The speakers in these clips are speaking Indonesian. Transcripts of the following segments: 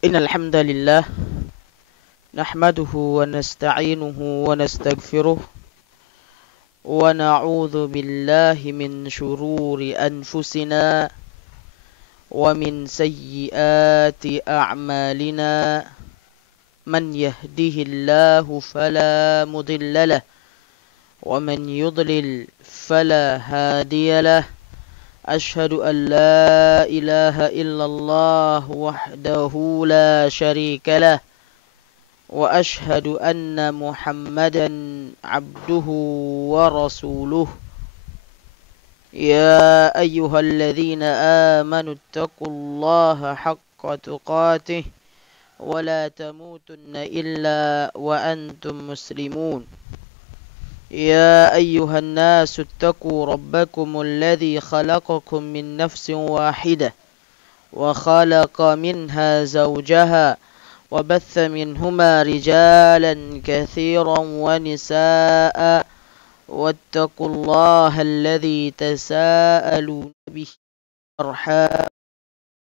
إن الحمد لله نحمده ونستعينه ونستغفره ونعوذ بالله من شرور أنفسنا ومن سيئات أعمالنا من يهده الله فلا مضل له ومن يضلل فلا هادي له أشهد أن لا إله إلا الله وحده لا شريك له وأشهد أن محمدا عبده ورسوله يا أيها الذين آمنوا اتقوا الله حق تقاته ولا تموتن إلا وأنتم مسلمون يا أيها الناس اتقوا ربكم الذي خلقكم من نفس واحدة وخلق منها زوجها وبث منهما رجالا كثيرا ونساء واتقوا الله الذي تساءلون به والأرحام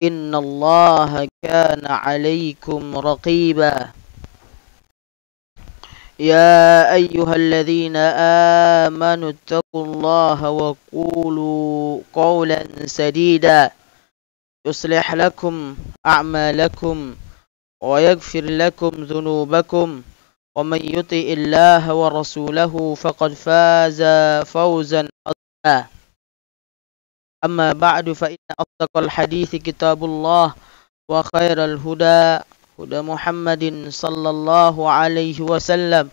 إن الله كان عليكم رقيبا يا أيها الذين آمنوا اتقوا الله وقولوا قولا سديدا يصلح لكم أعمالكم ويغفر لكم ذنوبكم ومن يطع الله ورسوله فقد فاز فوزا عظيما أما بعد فإن أصدق الحديث كتاب الله وخير الهدى هدى محمد صلى الله عليه وسلم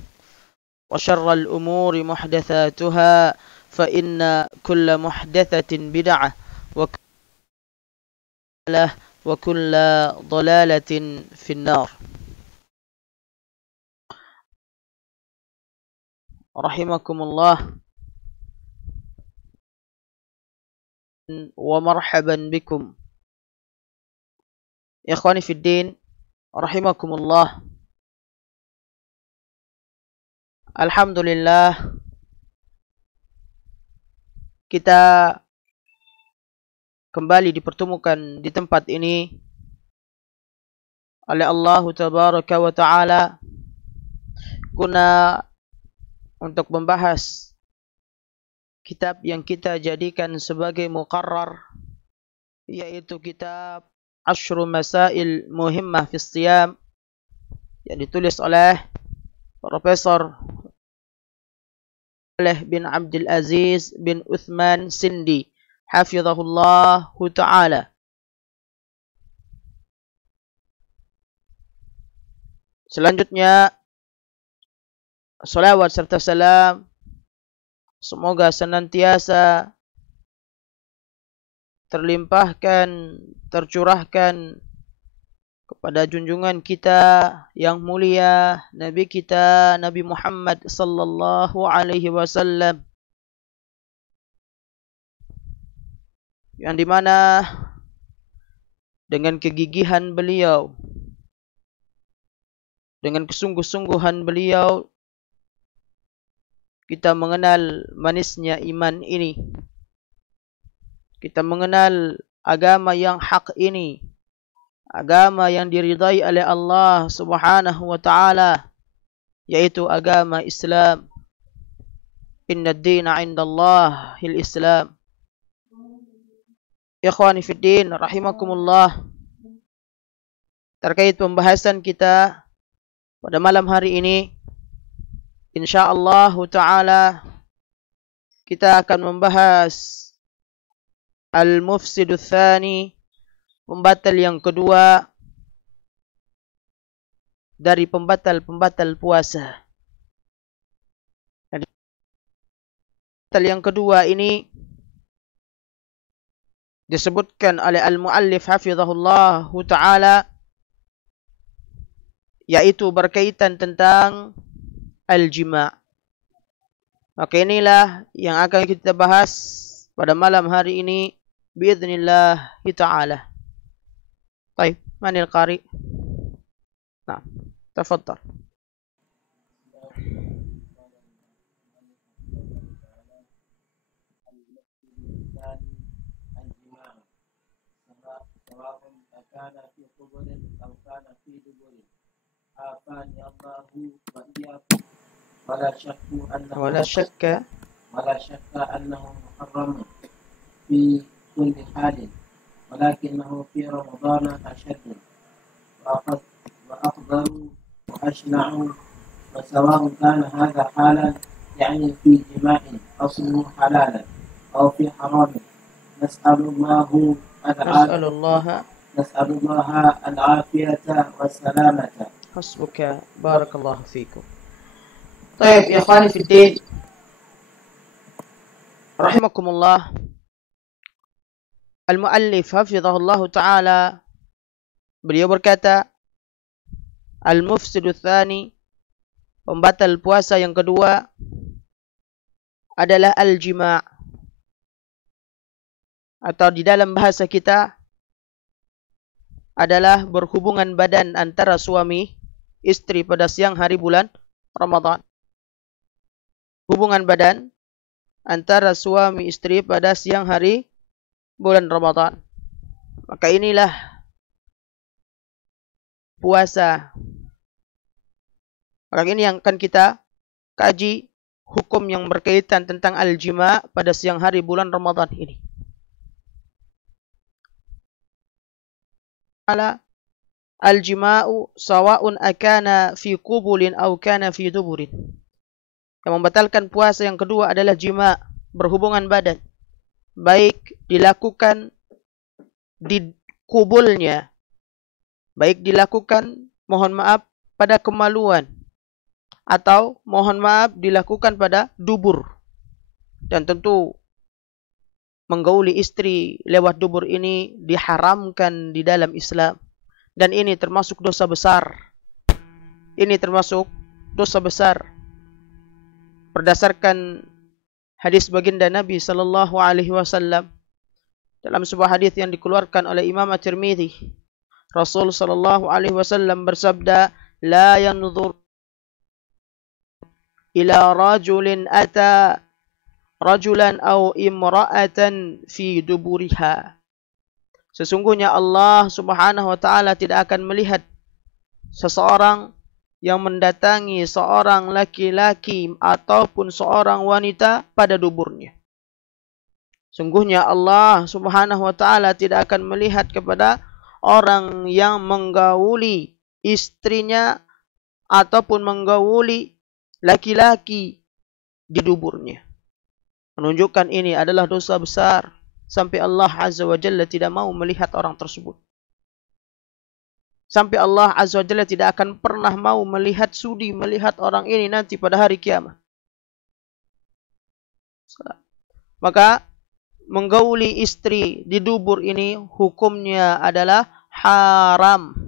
وشر الأمور محدثاتها فإن كل محدثة بدعة وكل ضلالة في النار. رحمكم الله ومرحبا بكم إخواني في الدين رحمكم الله. Alhamdulillah kita kembali dipertemukan di tempat ini oleh Allah Tabaraka wa Ta'ala guna untuk membahas kitab yang kita jadikan sebagai muqarrar, yaitu kitab Ashru Masail Muhimmah fi Siyam yang ditulis oleh Profesor Saleh bin Abdul Aziz bin Uthman Sindi hafizahullah ta'ala. Selanjutnya salawat serta salam semoga senantiasa terlimpahkan, tercurahkan kepada junjungan kita yang mulia, Nabi kita Nabi Muhammad sallallahu alaihi wasallam, yang dimana dengan kegigihan beliau, dengan kesungguh-sungguhan beliau, kita mengenal manisnya iman ini, kita mengenal agama yang hak ini, agama yang diridai oleh Allah Subhanahu wa Ta'ala, yaitu agama Islam. Inna ad-dina 'indallahil Islam. Ikhwani fid din rahimakumullah, terkait pembahasan kita pada malam hari ini, insyaallah ta'ala kita akan membahas al-mufsidul tsani, pembatal yang kedua dari pembatal-pembatal puasa. Pembatal yang kedua ini disebutkan oleh al-muallif hafizahullah ta'ala, yaitu berkaitan tentang al-jima'. Maka inilah yang akan kita bahas pada malam hari ini biiznillah ta'ala. Baik, manil qari? Nah, tafadhal. أو كان في دبر عافاني الله وإياكم ولا شك أنه محرم في كل حال ولكنه في رمضان أشد وأفضل وأشنع وسواء كان هذا حالا يعني في جماع أصله حلالا أو في حرام نسأل الله العافية والسلامة. حسبك بارك الله فيكم. طيب يا إخواني في الدين رحمكم الله. Al-muallif hafizahullah ta'ala beliau berkata, al-mufsidu tsani, pembatal puasa yang kedua adalah al-jima', atau di dalam bahasa kita adalah berhubungan badan antara suami istri pada siang hari bulan Ramadan. Hubungan badan antara suami istri pada siang hari bulan Ramadan. Maka inilah puasa. Maka ini yang akan kita kaji, hukum yang berkaitan tentang al-jima' pada siang hari bulan Ramadan ini. Al-jima'u sawa'un akana fi qubulin aw kana fi duburin. Yang membatalkan puasa yang kedua adalah jima', berhubungan badan, baik dilakukan di kubulnya, baik dilakukan, mohon maaf, pada kemaluan, atau mohon maaf dilakukan pada dubur. Dan tentu menggauli istri lewat dubur ini diharamkan di dalam Islam, dan ini termasuk dosa besar. Ini termasuk dosa besar berdasarkan hadis baginda Nabi sallallahu alaihi wasallam dalam sebuah hadis yang dikeluarkan oleh Imam At-Tirmidzi. Rasul sallallahu alaihi wasallam bersabda, "La yanzur ila rajulin ata rajulan aw imra'atan fi duburiha." Sesungguhnya Allah Subhanahu wa taala tidak akan melihat seseorang yang mendatangi seorang laki-laki ataupun seorang wanita pada duburnya. Sungguhnya Allah Subhanahu wa taala tidak akan melihat kepada orang yang menggauli istrinya ataupun menggauli laki-laki di duburnya. Menunjukkan ini adalah dosa besar sampai Allah Azza wa Jalla tidak mau melihat orang tersebut. Sampai Allah Azza wa Jalla tidak akan pernah mau melihat, sudi melihat orang ini nanti pada hari kiamat. Maka menggauli istri di dubur ini hukumnya adalah haram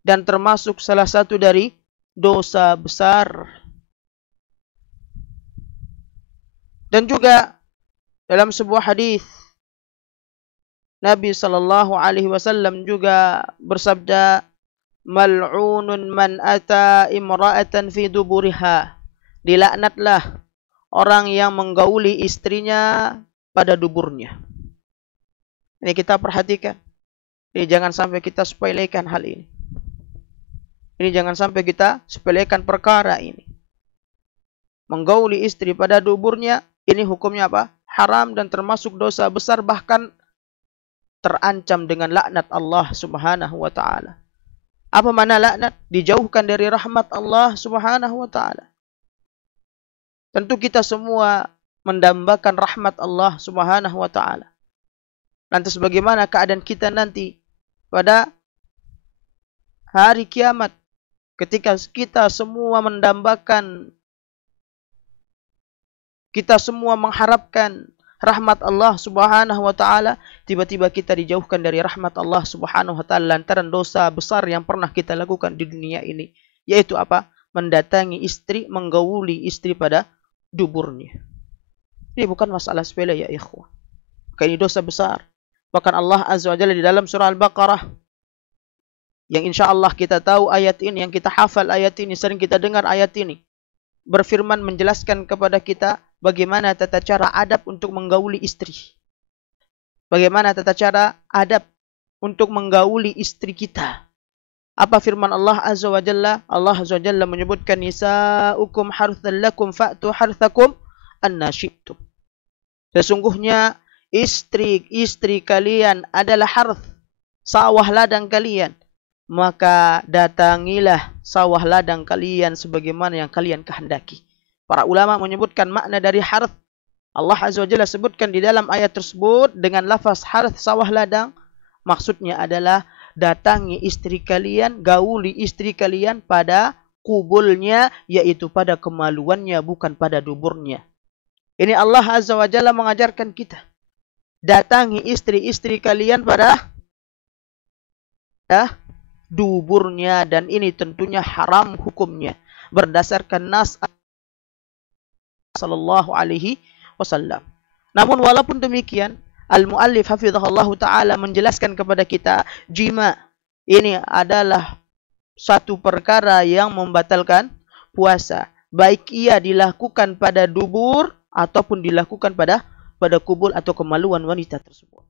dan termasuk salah satu dari dosa besar. Dan juga dalam sebuah hadis Nabi sallallahu alaihi wasallam juga bersabda, "Mal'unun man ata imra'atan fi duburiha." Dilaknatlah orang yang menggauli istrinya pada duburnya. Ini kita perhatikan. Ini jangan sampai kita sepelekan hal ini. Ini jangan sampai kita sepelekan perkara ini. Menggauli istri pada duburnya, ini hukumnya apa? Haram dan termasuk dosa besar, bahkan terancam dengan laknat Allah Subhanahu wa taala. Apa makna laknat? Dijauhkan dari rahmat Allah Subhanahu wa taala. Tentu kita semua mendambakan rahmat Allah Subhanahu wa taala. Lantas bagaimana keadaan kita nanti pada hari kiamat ketika kita semua mendambakan, kita semua mengharapkan rahmat Allah Subhanahu wa taala, tiba-tiba kita dijauhkan dari rahmat Allah Subhanahu wa taala lantaran dosa besar yang pernah kita lakukan di dunia ini, yaitu apa? Mendatangi istri, menggauli istri pada duburnya. Ini bukan masalah sepele ya ikhwah. Ini dosa besar. Bahkan Allah Azza wa Jalla di dalam surah Al-Baqarah, yang insya Allah kita tahu ayat ini, yang kita hafal ayat ini, sering kita dengar ayat ini, berfirman menjelaskan kepada kita bagaimana tata cara adab untuk menggauli istri. Bagaimana tata cara adab untuk menggauli istri kita. Apa firman Allah Azza wa Jalla? Allah Azza wa Jalla menyebutkan nisa'ukum harthal lakum fa'tu harthakum anna syi'tum. Sesungguhnya istri-istri kalian adalah harth, sawah ladang kalian. Maka datangilah sawah ladang kalian sebagaimana yang kalian kehendaki. Para ulama menyebutkan makna dari harth. Allah Azza wa Jalla sebutkan di dalam ayat tersebut dengan lafaz harth, sawah ladang. Maksudnya adalah datangi istri kalian, gauli istri kalian pada kubulnya, yaitu pada kemaluannya, bukan pada duburnya. Ini Allah Azza wa Jalla mengajarkan kita. Datangi istri-istri kalian pada duburnya, dan ini tentunya haram hukumnya berdasarkan nas sallallahu alaihi wasallam. Namun walaupun demikian, al-muallif hafizahullahu taala menjelaskan kepada kita, jima ini adalah satu perkara yang membatalkan puasa, baik ia dilakukan pada dubur ataupun dilakukan pada kubul atau kemaluan wanita tersebut.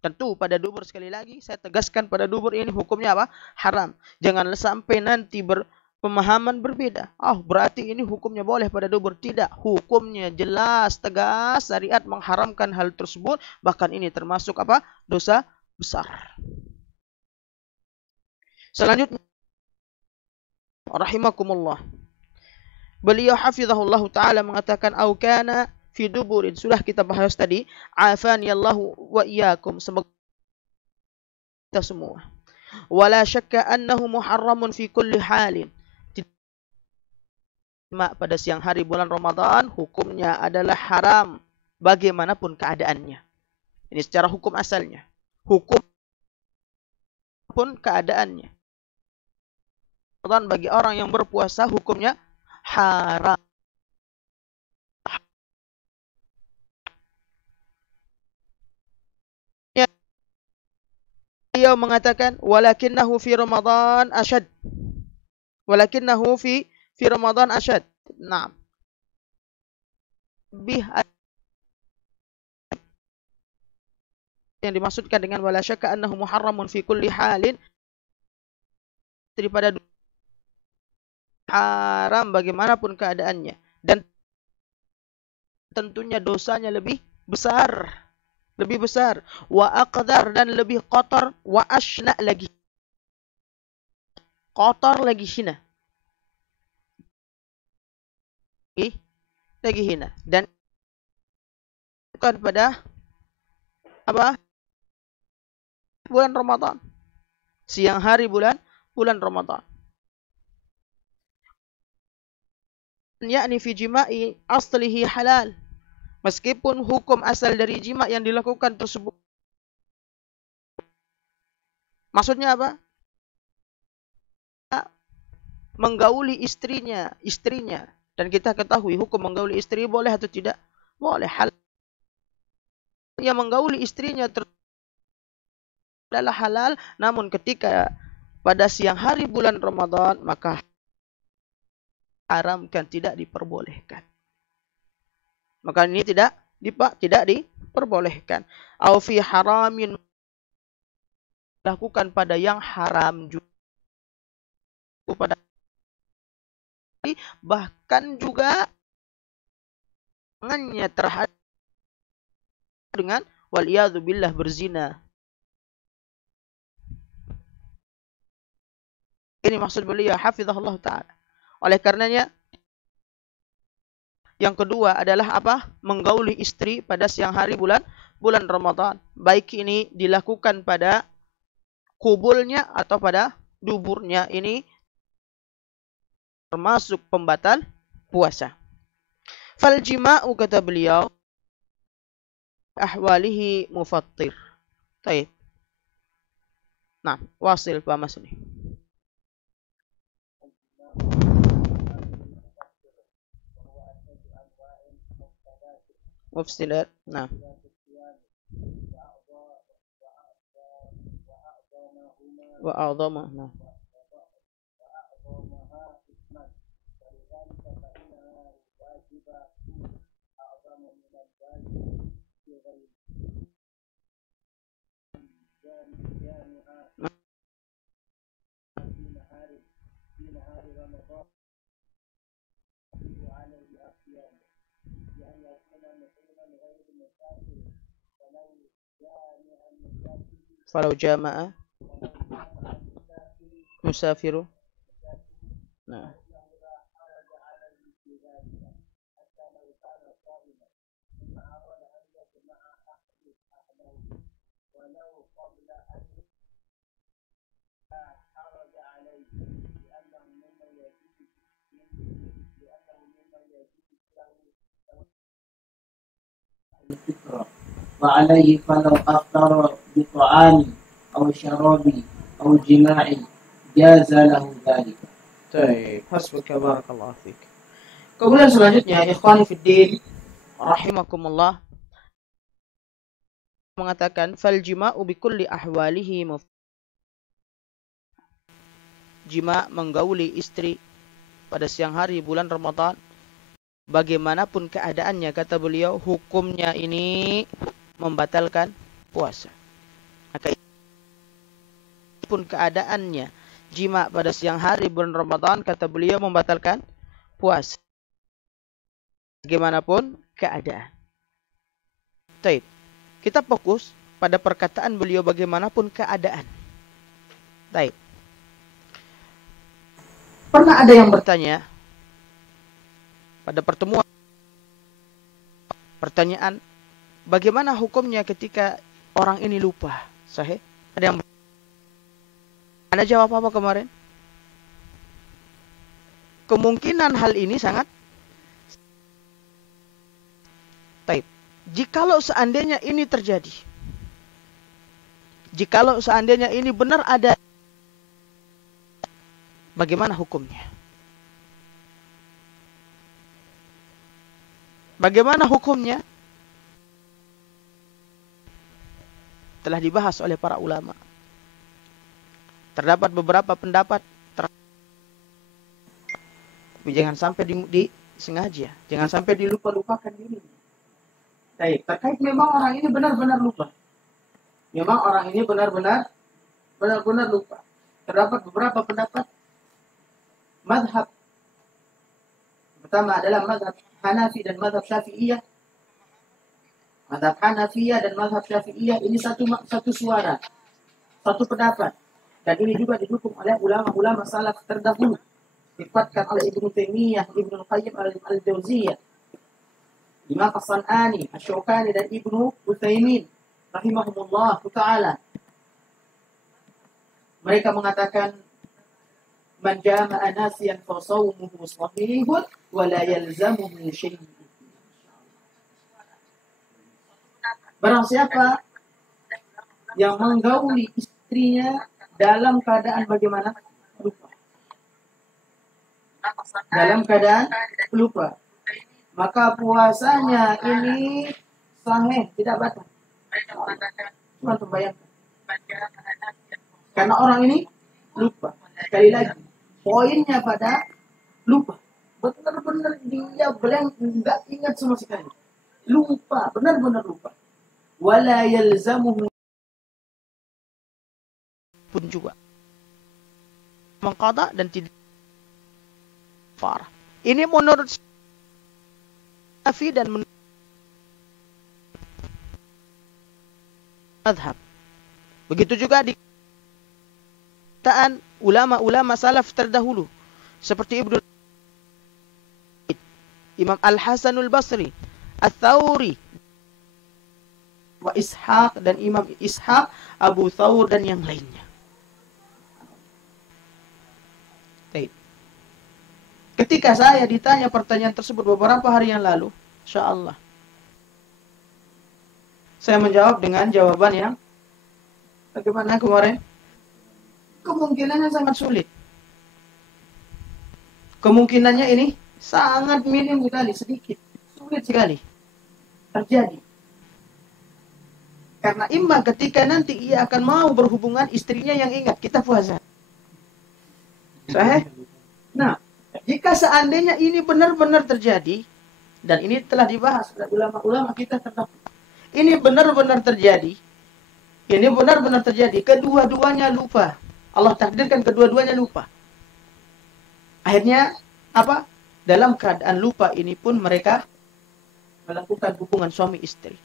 Tentu pada dubur, sekali lagi saya tegaskan, pada dubur ini hukumnya apa? Haram. Janganlah sampai nanti pemahaman berbeda. Berarti ini hukumnya boleh pada dubur. Tidak, hukumnya jelas, tegas, syariat mengharamkan hal tersebut. Bahkan ini termasuk apa? Dosa besar. Selanjutnya, rahimakumullah, beliau hafizahullah ta'ala mengatakan, au kana fi duburin. Sudah kita bahas tadi. Afaniyallahu wa iyyakum, semoga kita semua. Wala syakka annahu muharramun fi kulli halin. Pada siang hari bulan Ramadan hukumnya adalah haram bagaimanapun keadaannya. Ini secara hukum asalnya. Hukum pun keadaannya. Ramadan bagi orang yang berpuasa hukumnya haram. Beliau mengatakan walakinnahu fi Ramadan asyad. Walakinnahu fi Ramadan asyad. Naam. Yang dimaksudkan dengan wala syakka annahu muharramun fi kulli halin, daripada haram bagaimanapun keadaannya, dan tentunya dosanya lebih besar, wa aqdar, dan lebih kotor, wa ashna, lagi kotor, lagi hina, dan bukan pada apa? Bulan Ramadan, siang hari bulan Ramadan. Yakni fi jima'i aslihi halal, meskipun hukum asal dari jima yang dilakukan tersebut. Maksudnya apa? Menggauli istrinya. Dan kita ketahui hukum menggauli istri boleh atau tidak? Boleh. Halal. Yang menggauli istrinya adalah halal, namun ketika pada siang hari bulan Ramadan, maka haramkan, tidak diperbolehkan. Maka ini tidak diperbolehkan. Au fi haramin, lakukan pada yang haram juga, pada bahkan juga tangannya terhadap dengan waliyadzubillah berzina. Ini maksud beliau hafizahullah ta'ala. Oleh karenanya, yang kedua adalah apa? Menggauli istri pada siang hari bulan Ramadan. Baik ini dilakukan pada kubulnya atau pada duburnya. Ini termasuk pembatal puasa. Fal jima'u, kata beliau, ahwalihi mufattir. Baik. Nah, wasil Pak Mas ini. Mufsidat. Nah. Wa a'dhamah. Nah. رمضان عليه الصيام بأن يكون مقيما غير مسافر ولو جامع المسافر فلو جامع مسافر. نعم. الفطرة وعليه فلو أفطر بطعام أو شراب أو جماع جاز له ذلك. طيب حسبك barakallahu fiik. Kemudian selanjutnya ikhwani fiddin rahimakumullah mengatakan fal jima'u bi kulli ahwalihi jima menggauli istri pada siang hari bulan Ramadan bagaimanapun keadaannya, kata beliau, hukumnya ini membatalkan puasa. Maka pun keadaannya jima pada siang hari bulan Ramadan, kata beliau, membatalkan puasa. Bagaimanapun keadaan. Baik. Kita fokus pada perkataan beliau bagaimanapun keadaan. Baik. Pernah ada yang bertanya pada pertemuan pertanyaan bagaimana hukumnya ketika orang ini lupa? Sahih? Ada yang Anda jawab apa kemarin? Kemungkinan hal ini sangat taib. Jikalau seandainya ini terjadi, jikalau seandainya ini benar ada, bagaimana hukumnya? Bagaimana hukumnya? Telah dibahas oleh para ulama. Terdapat beberapa pendapat. Tapi jangan sampai disengaja. Jangan sampai dilupa-lupakan diri. Baik, terkait memang orang ini benar-benar lupa. Memang orang ini benar-benar lupa. Terdapat beberapa pendapat. Madhab pertama adalah madhab Hanafi dan madhab Syafi'iyah. Madhab Hanafiyah dan madhab Syafi'iyah ini satu suara, satu pendapat. Dan ini juga didukung oleh ulama-ulama salaf terdahulu. Dikuatkan oleh Ibnu Taimiyah, Ibnu Qayyim al-Jauziyah, Imam As-San'ani, Asy-Syaukani dan Ibnu Utsaimin rahimahumullah ta'ala. Mereka mengatakan man jama'a nasiyan fa shawmuhu sahihun wa la yalzamuhu syai'un. Barang siapa yang menggauli istrinya dalam keadaan bagaimana? Lupa. Dalam keadaan lupa. Maka puasanya ini sahih, tidak batal. Cuma bayangkan. Karena orang ini lupa. Sekali lagi, poinnya pada lupa. Benar-benar dia blank, enggak ingat sama sekali. Lupa, benar-benar lupa. Wala yalzamuhu pun juga mengqada dan tidak farah. Ini menurut Syafi'i dan menurut madhab. Begitu juga di ulama-ulama salaf terdahulu seperti Imam Al-Hasanul Basri, Ats-Tsauri, wa Ishaq dan Imam Ishaq, Abu Thawr dan yang lainnya. Baik. Ketika saya ditanya pertanyaan tersebut beberapa hari yang lalu, insyaallah saya menjawab dengan jawaban yang bagaimana kemarin? Kemungkinannya sangat sulit. Kemungkinannya ini sangat minim sekali, sedikit, sulit sekali terjadi. Karena imam ketika nanti ia akan mau berhubungan, istrinya yang ingat kita puasa. Sahih? Nah, jika seandainya ini benar-benar terjadi, dan ini telah dibahas oleh ulama-ulama kita terdahulu, ini benar-benar terjadi, kedua-duanya lupa. Allah takdirkan kedua-duanya lupa. Akhirnya apa? Dalam keadaan lupa ini pun mereka melakukan hubungan suami istri.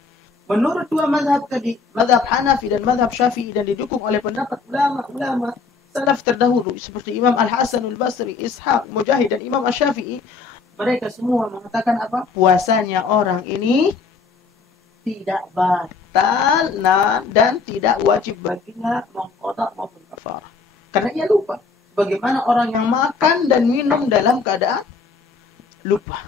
Menurut dua mazhab tadi, mazhab Hanafi dan mazhab Syafi'i, dan didukung oleh pendapat ulama-ulama salaf terdahulu seperti Imam Al-Hasan Al-Basri, Ishaq, Mujahid dan Imam Asy-Syafi'i, mereka semua mengatakan apa? Puasanya orang ini tidak batal dan tidak wajib baginya mengqadha maupun kafarah. Karena ia lupa. Bagaimana orang yang makan dan minum dalam keadaan lupa.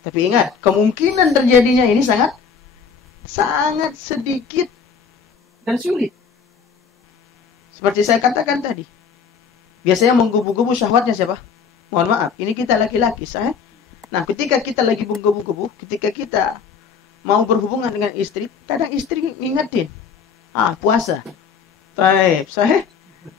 Tapi ingat, kemungkinan terjadinya ini sangat sedikit dan sulit. Seperti saya katakan tadi. Biasanya menggebu-gebu syahwatnya siapa? Mohon maaf, ini kita laki-laki, saya. Nah, ketika kita lagi menggebu-gebu, ketika kita mau berhubungan dengan istri, kadang istri ngingetin. Puasa. Taib, saya.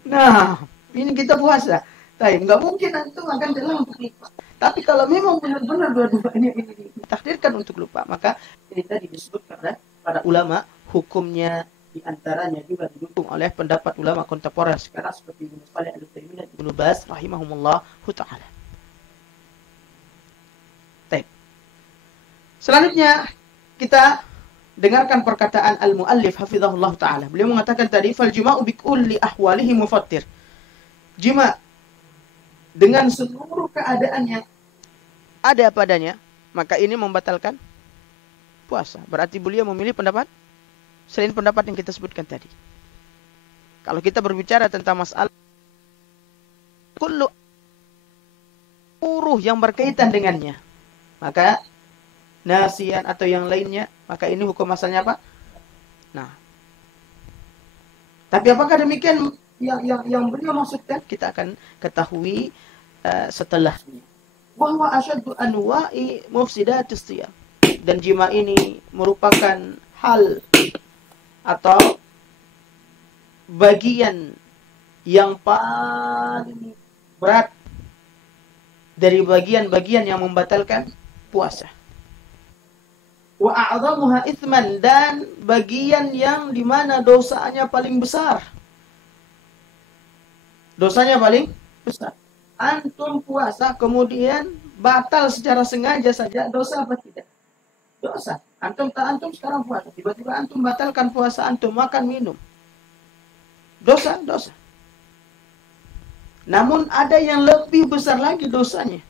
Nah, ini kita puasa. Taib, nggak mungkin antum akan dalam untuk lupa. Tapi kalau memang benar-benar dua-duanya ini ditakdirkan untuk lupa, maka ini tadi disebutkan oleh para ulama, hukumnya diantaranya juga didukung oleh pendapat ulama kontemporer sekarang seperti Ibnu Shalih Al-Utsaimin dan Ibnu Baz rahimahumullah taala. Baik. Selanjutnya kita dengarkan perkataan al-muallif hafizahullah taala. Beliau mengatakan tadi fal jima'u bi kulli ahwalihi mufattir. Jima' dengan seluruh keadaan yang ada padanya, maka ini membatalkan puasa. Berarti beliau memilih pendapat selain pendapat yang kita sebutkan tadi. Kalau kita berbicara tentang masalah kullu uruh yang berkaitan dengannya, maka nasian atau yang lainnya, maka ini hukum asalnya apa? Nah, tapi apakah demikian yang beliau maksudkan? Kita akan ketahui setelahnya. Bahwa asyaddu anwa'i mufsidatis shiyam. Dan jima ini merupakan hal atau bagian yang paling berat dari bagian-bagian yang membatalkan puasa. Wa a'dhamuha itsman, dan bagian yang dimana dosanya paling besar. Dosanya paling besar. Antum puasa kemudian batal secara sengaja saja, dosa apa tidak? Dosa. Antum sekarang puasa, tiba-tiba antum batalkan puasa antum, makan minum. Dosa. Namun ada yang lebih besar lagi dosanya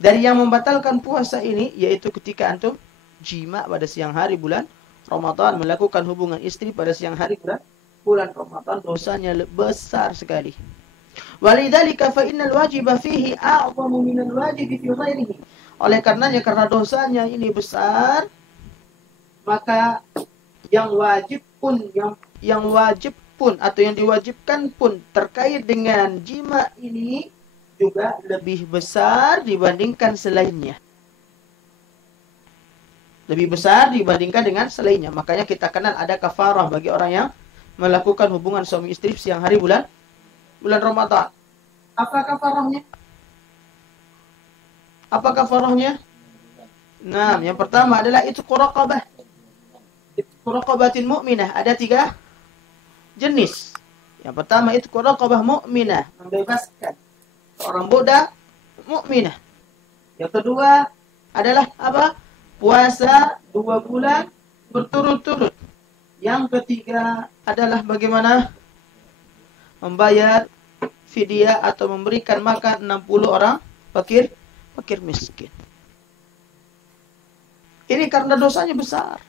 dari yang membatalkan puasa ini, yaitu ketika antum jima pada siang hari bulan Ramadan, melakukan hubungan istri pada siang hari bulan Ramadan, dosanya besar sekali. Walidzalika fa innal wajiba fihi a'zamu minal wajibi fi ghairihi. Oleh karenanya, karena dosanya ini besar, maka yang wajib pun atau yang diwajibkan pun terkait dengan jima ini juga lebih besar dibandingkan selainnya. Lebih besar dibandingkan dengan selainnya. Makanya kita kenal ada kafarah bagi orang yang melakukan hubungan suami istri siang hari bulan Ramadan. Apa kafarahnya? Nah, yang pertama adalah itu raqabah. Raqabatin mu'minah. Ada 3 jenis. Yang pertama itu raqabah mu'minah, membebaskan seorang budak mukminah. Yang kedua adalah apa? Puasa 2 bulan berturut-turut. Yang ketiga adalah bagaimana membayar fidyah atau memberikan makan 60 orang fakir miskin. Ini karena dosanya besar.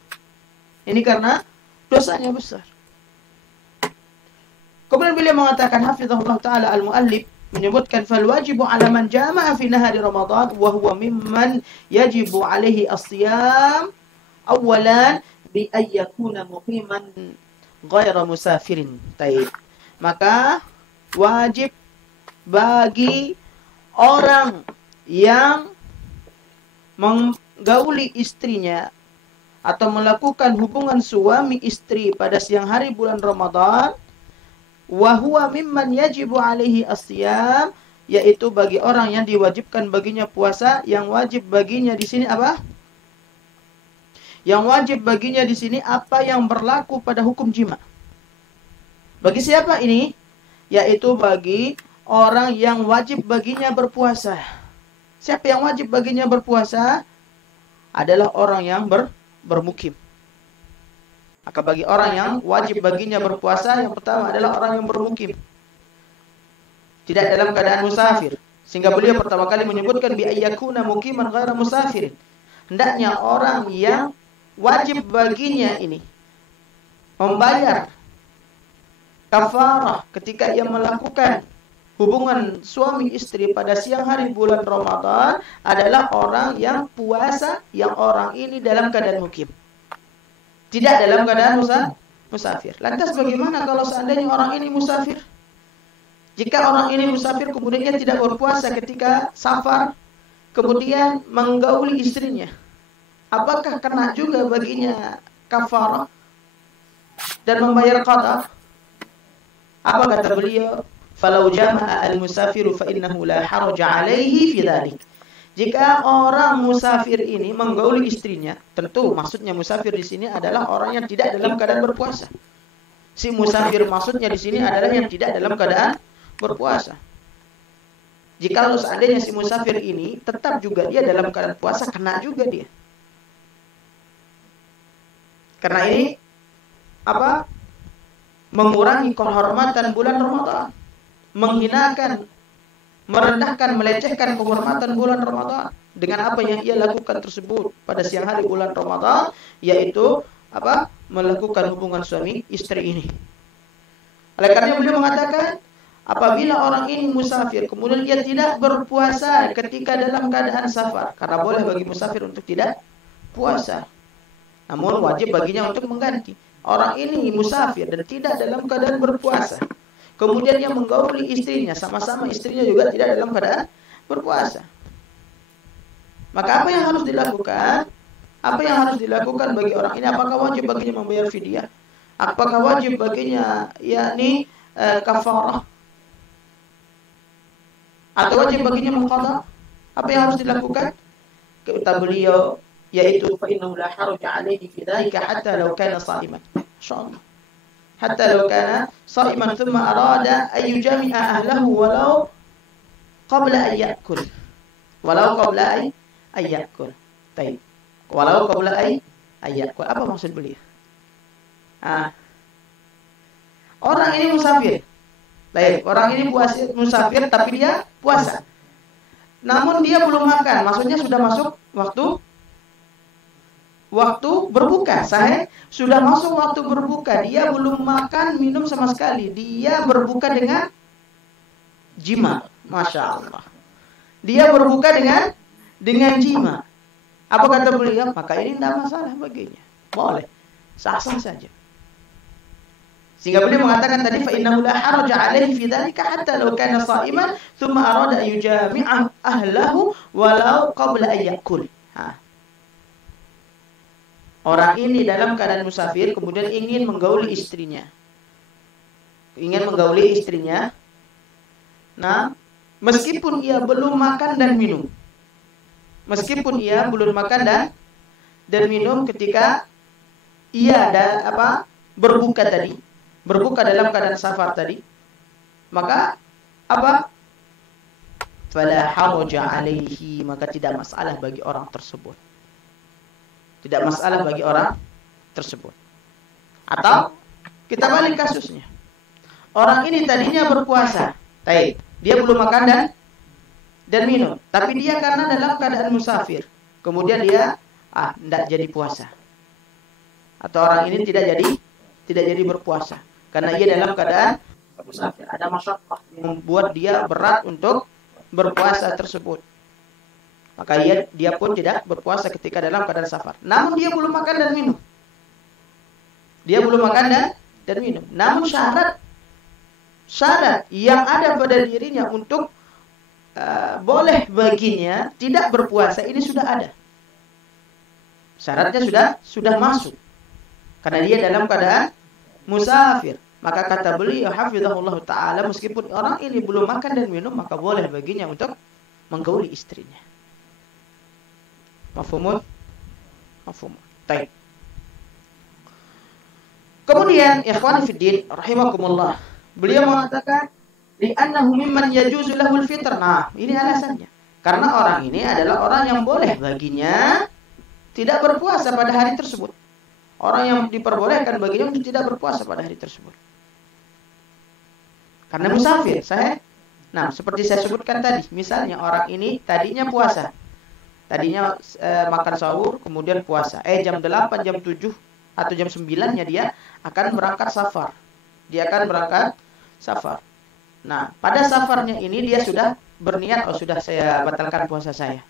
Kemudian beliau mengatakan hafizahullah taala al-muallif menyebutkan fal wajibu 'ala man jama'a fi nahari Ramadan wa huwa mimman yajibu 'alaihi as-siyam awalan bi ay yakuna muqiman ghaira musafirin. Baik. Maka wajib bagi orang yang menggauli istrinya atau melakukan hubungan suami istri pada siang hari bulan Ramadan, wa huwa mimman yajibu alaihi as-siyam, yaitu bagi orang yang diwajibkan baginya puasa. Yang wajib baginya di sini apa? Yang wajib baginya di sini apa yang berlaku pada hukum jima. Bagi siapa ini? Yaitu bagi orang yang wajib baginya berpuasa. Siapa yang wajib baginya berpuasa? Adalah orang yang bermukim. Maka bagi orang yang wajib baginya berpuasa, yang pertama adalah orang yang bermukim, tidak dalam keadaan musafir. Sehingga beliau pertama kali menyebutkan bi ayyakuna muqiman ghaira musafir. Hendaknya orang yang wajib baginya ini membayar kafarah ketika ia melakukan hubungan suami istri pada siang hari bulan Ramadan adalah orang yang puasa, yang orang ini dalam keadaan mukim, tidak dalam keadaan musafir. Lantas bagaimana kalau seandainya orang ini musafir? Jika orang ini musafir kemudian dia tidak berpuasa ketika safar, kemudian menggauli istrinya, apakah kena juga baginya kafarah dan membayar qada? Apa kata beliau? Falau jama'a al-musafiru fa innahu la haraja 'alaihi fi dzalik. Jika orang musafir ini menggauli istrinya, tentu maksudnya musafir di sini adalah orang yang tidak dalam keadaan berpuasa. Si musafir maksudnya di sini adalah yang tidak dalam keadaan berpuasa. Jika seandainya si musafir ini tetap juga dia dalam keadaan puasa, kena juga dia. Karena ini apa? Mengurangi kehormatan bulan Ramadan, menghinakan, merendahkan, melecehkan kehormatan bulan Ramadan dengan apa yang ia lakukan tersebut pada siang hari bulan Ramadan, yaitu apa? Melakukan hubungan suami istri ini. Oleh karena beliau mengatakan, apabila orang ini musafir, kemudian dia tidak berpuasa ketika dalam keadaan safar, karena boleh bagi musafir untuk tidak puasa, namun wajib baginya untuk mengganti. Orang ini musafir dan tidak dalam keadaan berpuasa, kemudian dia menggauli istrinya, sama-sama istrinya juga tidak dalam keadaan berpuasa. Maka apa yang harus dilakukan? Apa yang harus dilakukan bagi orang ini? Apakah wajib baginya membayar fidyah? Apakah wajib baginya yakni kafarah? Atau wajib baginya mengqadha? Apa yang harus dilakukan? Kata beliau, yaitu fa innahu la haraja 'alaihi fi dzalika hatta law kana sha'iman. Insyaallah. Hatta law kana sha'iman thumma arada an yujami'a ahlahu walau qabla an ya'kul. Walau qabla an ya'kul. Baik. Walau qabla an ya'kul. Apa maksud beliau? Orang ini musafir. Baik, orang ini musafir tapi dia puasa. Namun dia belum makan, maksudnya sudah masuk waktu berbuka. Sudah masuk waktu berbuka, dia belum makan, minum sama sekali. Dia berbuka dengan jima. Masya Allah. Dia berbuka dengan jima. Apa kata beliau? Maka ini tidak masalah baginya. Boleh. Sah-sah saja. Sehingga beliau mengatakan tadi fa innahu la haraja 'alaihi fi dzalika hatta law kana sha'iman thumma arada an yujami'a ahlahu walau qabla an ya'kul. Orang ini dalam keadaan musafir kemudian ingin menggauli istrinya. Nah, meskipun ia belum makan dan minum. Dan minum ketika ia berbuka tadi. Berbuka dalam keadaan safar tadi, maka apa? Fala haraja 'alaihi, maka tidak masalah bagi orang tersebut. Tidak masalah bagi orang tersebut. Atau kita balik kasusnya. Orang ini tadinya berpuasa, dia belum makan dan minum, tapi dia karena dalam keadaan musafir, kemudian dia tidak jadi puasa. Atau orang ini tidak jadi berpuasa. Karena ia dalam keadaan musafir, ada masyaqqah yang membuat dia berat untuk berpuasa tersebut. Maka dia pun tidak berpuasa ketika dalam keadaan safar. Namun dia belum makan dan minum. Namun syarat yang ada pada dirinya untuk boleh baginya tidak berpuasa ini sudah ada. Syaratnya sudah masuk. Karena dia dalam keadaan musafir. Maka kata beliau hafizahullah ta'ala, meskipun orang ini belum makan dan minum, maka boleh baginya untuk menggauli istrinya. Mafhum? Baik. Kemudian ikhwan fiddin rahimakumullah, beliau mengatakan Li'annahu mimman yajuzu lahul fitr. Nah, ini alasannya. Karena orang ini adalah orang yang boleh baginya tidak berpuasa pada hari tersebut. Orang yang diperbolehkan baginya untuk tidak berpuasa pada hari tersebut. Karena musafir, Nah, seperti saya sebutkan tadi, misalnya orang ini tadinya puasa. Tadinya makan sahur, kemudian puasa. Jam 8, jam 7, atau jam 9-nya dia akan berangkat safar. Dia akan berangkat safar. Nah, pada safarnya ini dia sudah berniat, sudah saya batalkan puasa saya.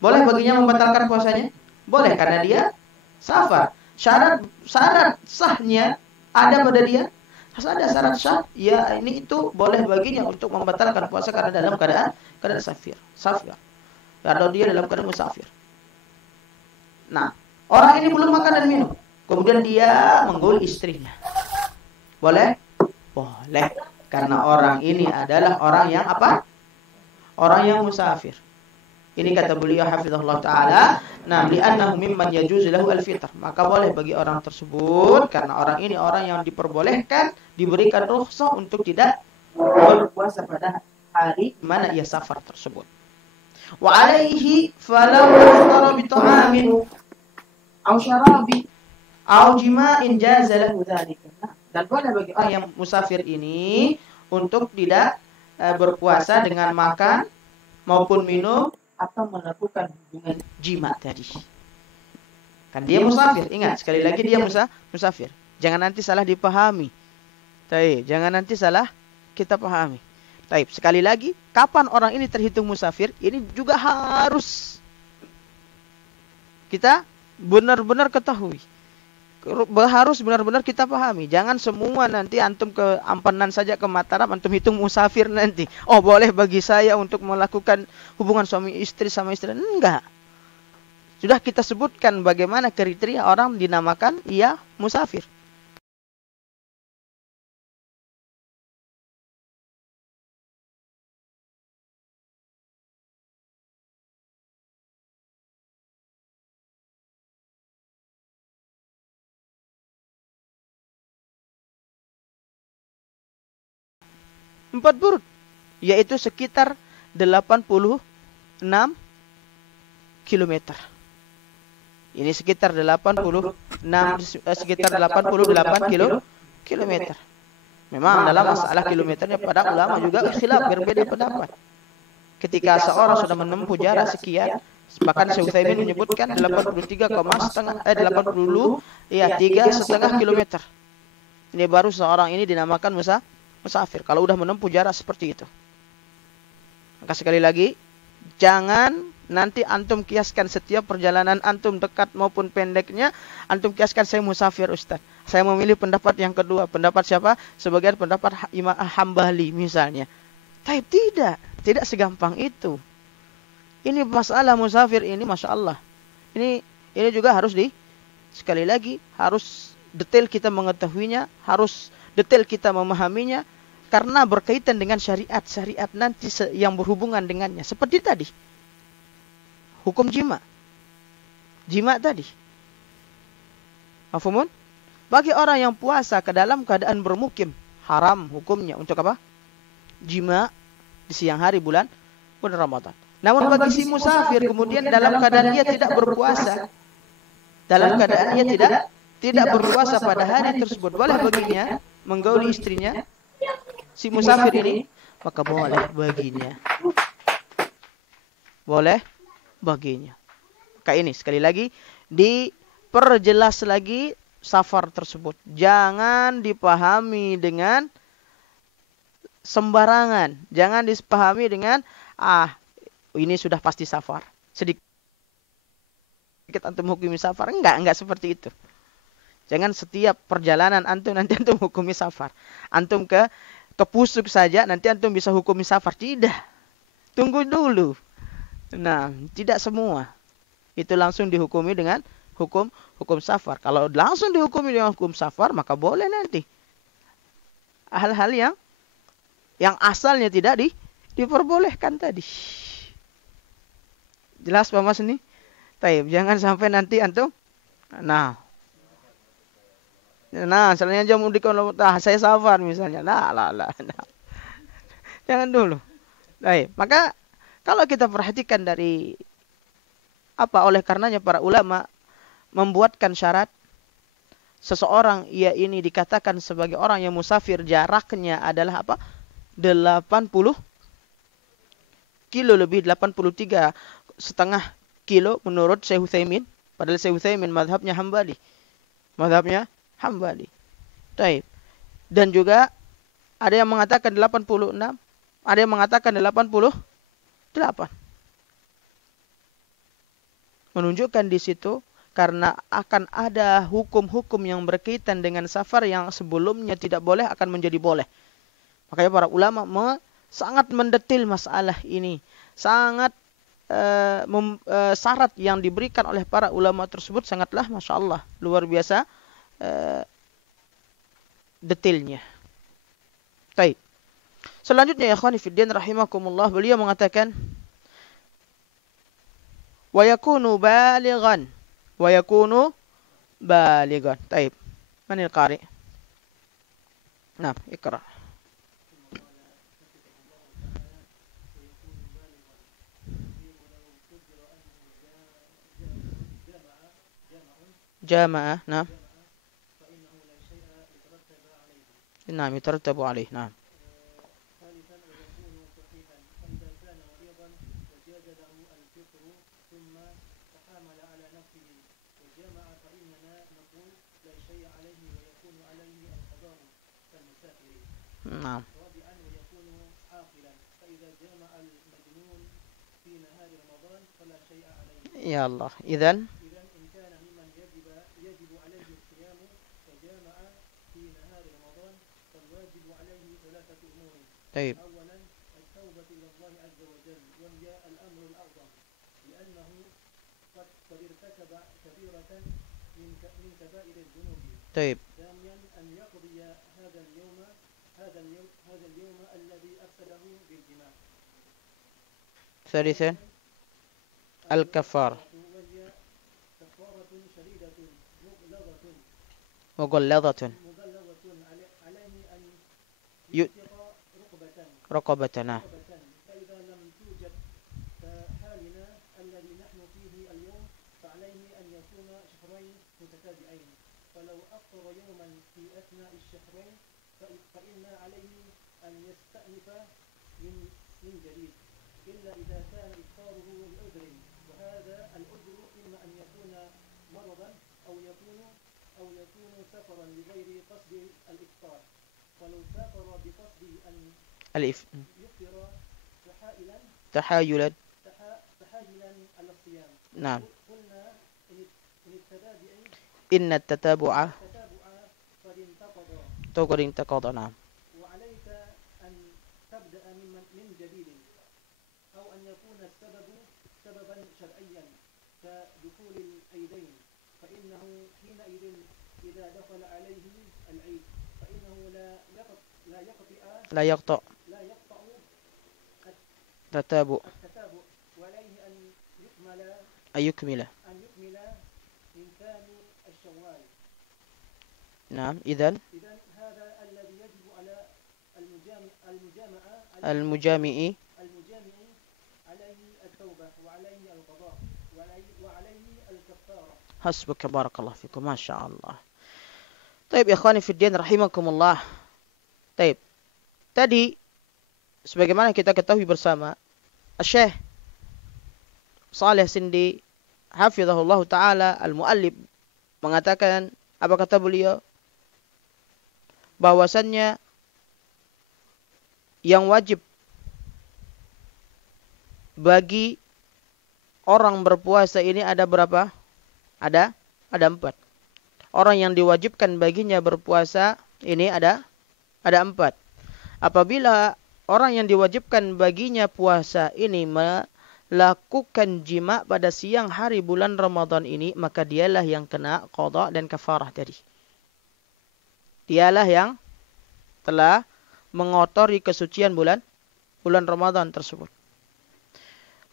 Boleh baginya membatalkan puasanya? Boleh, karena dia safar. Syarat sahnya ada pada dia. Ada syarat sah, ya ini itu boleh baginya untuk membatalkan puasa karena dalam keadaan safir. Atau dia dalam keadaan musafir. Nah, orang ini belum makan dan minum. Kemudian dia menggauli istrinya. Boleh? Boleh. Karena orang ini adalah orang yang apa? Orang yang musafir. Ini kata beliau hafizahullah ta'ala. Nah, li'annahu mimman yajuzu lahu al-fitr. Maka boleh bagi orang tersebut. Karena orang ini orang yang diperbolehkan, diberikan rukhsah untuk tidak berpuasa pada hari mana ia safar tersebut. Wa alaihi falau yuftara bi ta'amin aw syarabi aw jima'in jaza lahu dzalika. Dan boleh bagi orang yang musafir ini untuk tidak berpuasa dengan makan maupun minum atau melakukan hubungan jima tadi. Kan dia musafir, ingat sekali lagi dia musafir. Jangan nanti salah dipahami. Jangan nanti salah kita pahami. Sekali lagi, kapan orang ini terhitung musafir? Ini juga harus kita benar-benar ketahui. Harus benar-benar kita pahami. Jangan semua nanti antum ke Ampenan saja, ke Mataram, antum hitung musafir nanti. Oh, boleh bagi saya untuk melakukan hubungan suami istri sama istri. Enggak. Sudah kita sebutkan bagaimana kriteria orang dinamakan ia musafir. Empat burud, yaitu sekitar 86 kilometer. Ini sekitar 88 kilometer. Memang dalam masalah kilometernya para ulama juga khilaf, berbeda pendapat. Ketika seorang sudah menempuh jarak sekian, bahkan Syekh Utsaimin menyebutkan 83,5 kilometer. Ini baru seorang ini dinamakan musafir kalau udah menempuh jarak seperti itu. Maka sekali lagi, jangan nanti antum kiaskan setiap perjalanan antum dekat maupun pendeknya, antum kiaskan saya musafir Ustaz. Saya memilih pendapat yang kedua. Pendapat siapa? Sebagian pendapat Imam Hambali misalnya. Tidak segampang itu. Ini masalah musafir ini, Masya Allah. Ini juga harus sekali lagi, harus detail kita mengetahuinya, harus detail kita memahaminya, karena berkaitan dengan syariat nanti yang berhubungan dengannya. Seperti tadi, hukum jima tadi. Mafhumun? Bagi orang yang puasa ke dalam keadaan bermukim, haram hukumnya untuk apa? Jima di siang hari bulan Ramadan. Namun bagi si musafir kemudian dalam keadaan dia tidak berpuasa, tidak berpuasa pada hari tersebut, boleh baginya menggauli istrinya si musafir ini, maka boleh baginya. Maka ini sekali lagi diperjelas lagi safar tersebut. Jangan dipahami dengan sembarangan. Jangan dipahami dengan ini sudah pasti safar. Sedikit antum hukumi safar. Enggak seperti itu. Jangan setiap perjalanan antum nanti antum hukumi safar. Antum ke Pusuk saja nanti antum bisa hukumi safar. Tidak. Tunggu dulu. Nah, tidak semua itu langsung dihukumi dengan hukum safar. Kalau langsung dihukumi dengan hukum safar, maka boleh nanti hal-hal yang asalnya tidak diperbolehkan tadi. Jelas Pak Mas ini? Taib, jangan sampai nanti antum misalnya jam mudik saya safar misalnya. Nah. Jangan dulu. Baik, maka kalau kita perhatikan dari apa oleh karenanya para ulama membuatkan syarat seseorang ia ini dikatakan sebagai orang yang musafir jaraknya adalah apa? 80 kilo lebih 83,5 kilo menurut Syekh Utsaimin. Padahal Syekh Utsaimin mazhabnya Hambali. Mazhabnya Hambali. Baik. Dan juga ada yang mengatakan 86, ada yang mengatakan 88. Menunjukkan di situ karena akan ada hukum-hukum yang berkaitan dengan safar yang sebelumnya tidak boleh akan menjadi boleh. Makanya para ulama sangat mendetil masalah ini. Sangat syarat yang diberikan oleh para ulama tersebut sangatlah Masya Allah. Luar biasa detilnya. Baik. Selanjutnya ya ikhwani fiddin rahimakumullah. Beliau mengatakan wa yakunu balighan. Wa yakunu balighan. Baik. Manil qari? Nah, ikra. جامعة نعم نعم يترتب عليه نعم نعم يا الله إذن طيب أولا التوبة إلى الله عز وجل وهي الأمر الأعظم لأنه قد ارتكب كبيرة من كبائر الذنوب. طيب ثانيا أن يقضي هذا اليوم الذي أفسده بالجماع. ثالثا الكفارة وهي كفارة شديدة مغلظة عليه أن رقبة نعم فإذا لم توجد كحالنا الذي نحن فيه اليوم فعليه أن يكون شهرين متتابعين. فلو أفطر يوما في أثناء الشهرين فإن عليه أن يستأنف من جديد إلا إذا كان إفطاره لعذر، وهذا العذر إما أن يكون مرضا أو يكون سفرا لغير قصد الإفطار. ولو سافر بقصد أن يفطر تحايلا على الصيام. نعم قلنا إن التتابع قد انتقض نعم وعليك أن تبدأ من جديد أو أن يكون السبب سببا شرعيا كدخول العيدين، فإنه حينئذ إذا دخل عليه العيد فإنه لا يقطع تتابع وعليه أن يكمل من ثاني الشوال. نعم إذن هذا الذي يجب على المجامع عليه التوبة وعليه القضاء وعليه الكفارة. حسبك بارك الله فيكم ما شاء الله. طيب ya ikhwani fiddin rahimakumullah. Taib. Tadi sebagaimana kita ketahui bersama, Syekh Saleh Sindi hafizahullah taala al-muallib mengatakan, apa kata beliau? Bahwasannya yang wajib bagi orang berpuasa ini ada berapa? Ada 4. Orang yang diwajibkan baginya berpuasa ini ada 4. Apabila orang yang diwajibkan baginya puasa ini melakukan jima pada siang hari bulan Ramadan ini, maka dialah yang kena qada dan kafarah tadi. Dialah yang telah mengotori kesucian bulan Ramadan tersebut.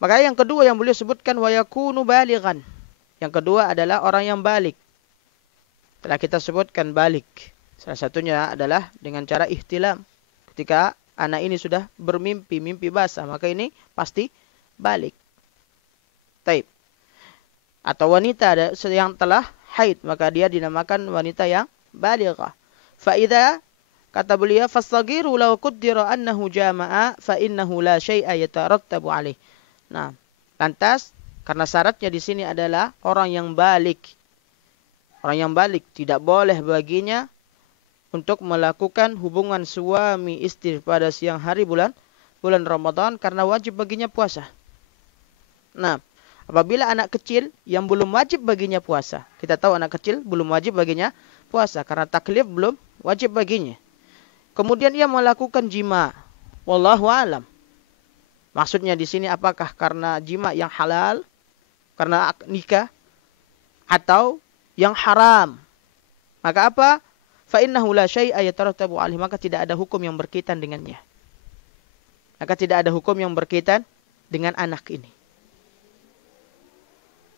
Maka yang kedua yang beliau sebutkan wa yakunu balighan. Yang kedua adalah orang yang balik. Telah kita sebutkan balik. Salah satunya adalah dengan cara ihtilam. Ketika anak ini sudah bermimpi, mimpi basah, maka ini pasti balik. Taib. Atau wanita yang telah haid, maka dia dinamakan wanita yang balighah. Fa'idha, kata beliau, fassagiru law qaddara annahu jama'a fa innahu la syai'a yatarattabu alaih. Nah, lantas karena syaratnya di sini adalah orang yang balik. Orang yang balik tidak boleh baginya untuk melakukan hubungan suami istri pada siang hari bulan Ramadan karena wajib baginya puasa. Nah, apabila anak kecil yang belum wajib baginya puasa. Kita tahu anak kecil belum wajib baginya puasa karena taklif belum wajib baginya. Kemudian ia melakukan jima. Wallahu alam. Maksudnya di sini apakah karena jima yang halal, karena nikah, atau yang haram? Maka apa? Fa innahu la syai'a yatarattabu alaihi, maka tidak ada hukum yang berkaitan dengannya. Maka tidak ada hukum yang berkaitan dengan anak ini.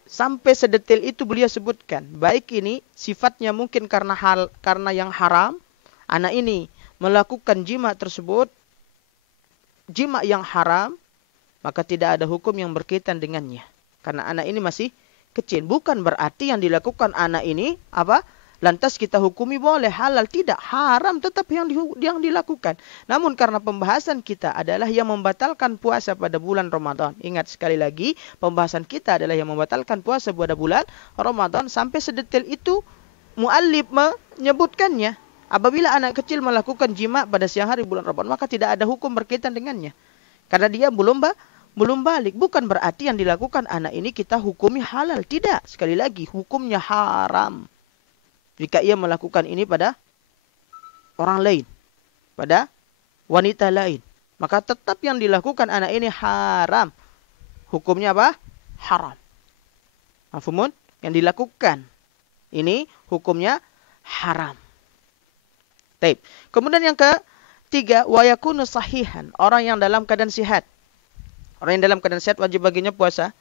Sampai sedetail itu beliau sebutkan. Baik ini sifatnya mungkin karena yang haram, anak ini melakukan jima tersebut, jima yang haram, maka tidak ada hukum yang berkaitan dengannya. Karena anak ini masih kecil. Bukan berarti yang dilakukan anak ini apa? Lantas kita hukumi boleh, halal, tidak, haram tetap yang dilakukan. Namun karena pembahasan kita adalah yang membatalkan puasa pada bulan Ramadan. Ingat sekali lagi, pembahasan kita adalah yang membatalkan puasa pada bulan Ramadan. Sampai sedetail itu muallif menyebutkannya. Apabila anak kecil melakukan jima pada siang hari bulan Ramadan, maka tidak ada hukum berkaitan dengannya. Karena dia belum balik. Bukan berarti yang dilakukan anak ini kita hukumi halal. Tidak, sekali lagi, hukumnya haram. Jika ia melakukan ini pada orang lain, pada wanita lain, maka tetap yang dilakukan anak ini haram. Hukumnya apa? Haram. Mafhumun? Yang dilakukan ini hukumnya haram. Baik. Kemudian yang ketiga, wa yakunu sahihan, orang yang dalam keadaan sehat. Orang yang dalam keadaan sehat wajib baginya puasa?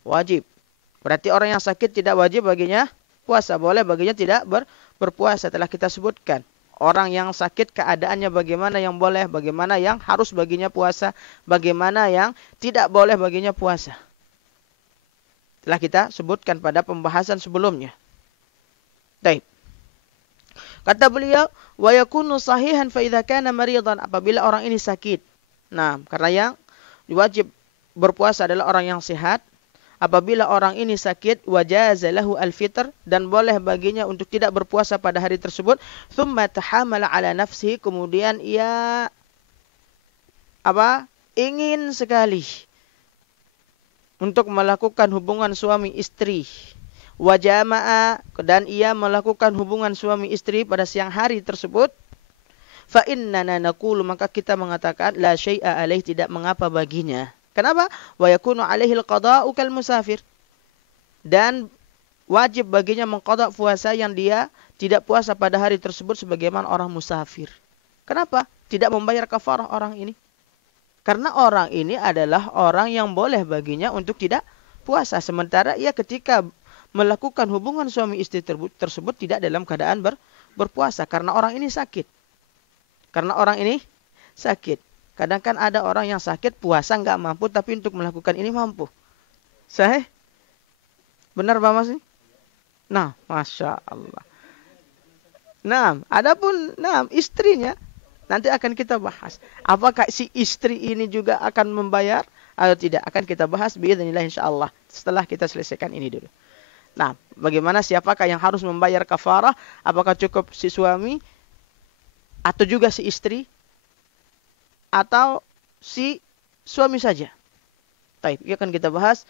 Wajib. Berarti orang yang sakit tidak wajib baginya puasa, boleh baginya tidak berpuasa. Telah kita sebutkan orang yang sakit keadaannya bagaimana yang boleh, bagaimana yang harus baginya puasa, bagaimana yang tidak boleh baginya puasa. Telah kita sebutkan pada pembahasan sebelumnya. Baik. Kata beliau, wa yakunu sahihan fa idza kana maridan, apabila orang ini sakit. Nah, karena yang wajib berpuasa adalah orang yang sehat. Apabila orang ini sakit, wajaza lahu al-fitr, dan boleh baginya untuk tidak berpuasa pada hari tersebut. Thumma tahamala ala nafsihi, kemudian ia ingin sekali untuk melakukan hubungan suami istri. Wajama'a, dan ia melakukan hubungan suami istri pada siang hari tersebut. Fa innana naqulu, maka kita mengatakan la syai'a alaih, tidak mengapa baginya. Kenapa? Wa yakunu alaihil qada'u kal musafir. Dan wajib baginya mengqada' puasa yang dia tidak puasa pada hari tersebut sebagaimana orang musafir. Kenapa? Tidak membayar kafarah orang ini. Karena orang ini adalah orang yang boleh baginya untuk tidak puasa. Sementara ia ketika melakukan hubungan suami istri tersebut tidak dalam keadaan berpuasa. Karena orang ini sakit. Kadang kan ada orang yang sakit puasa nggak mampu, tapi untuk melakukan ini mampu. Sahih? Benar Pak Mas? Nah, Masya Allah. Nah, adapun istrinya nanti akan kita bahas. Apakah si istri ini juga akan membayar atau tidak? Akan kita bahas biidznillah insyaallah setelah kita selesaikan ini dulu. Nah, bagaimana siapakah yang harus membayar kafarah? Apakah cukup si suami atau juga si istri? Atau si suami saja. Baik, ini akan kita bahas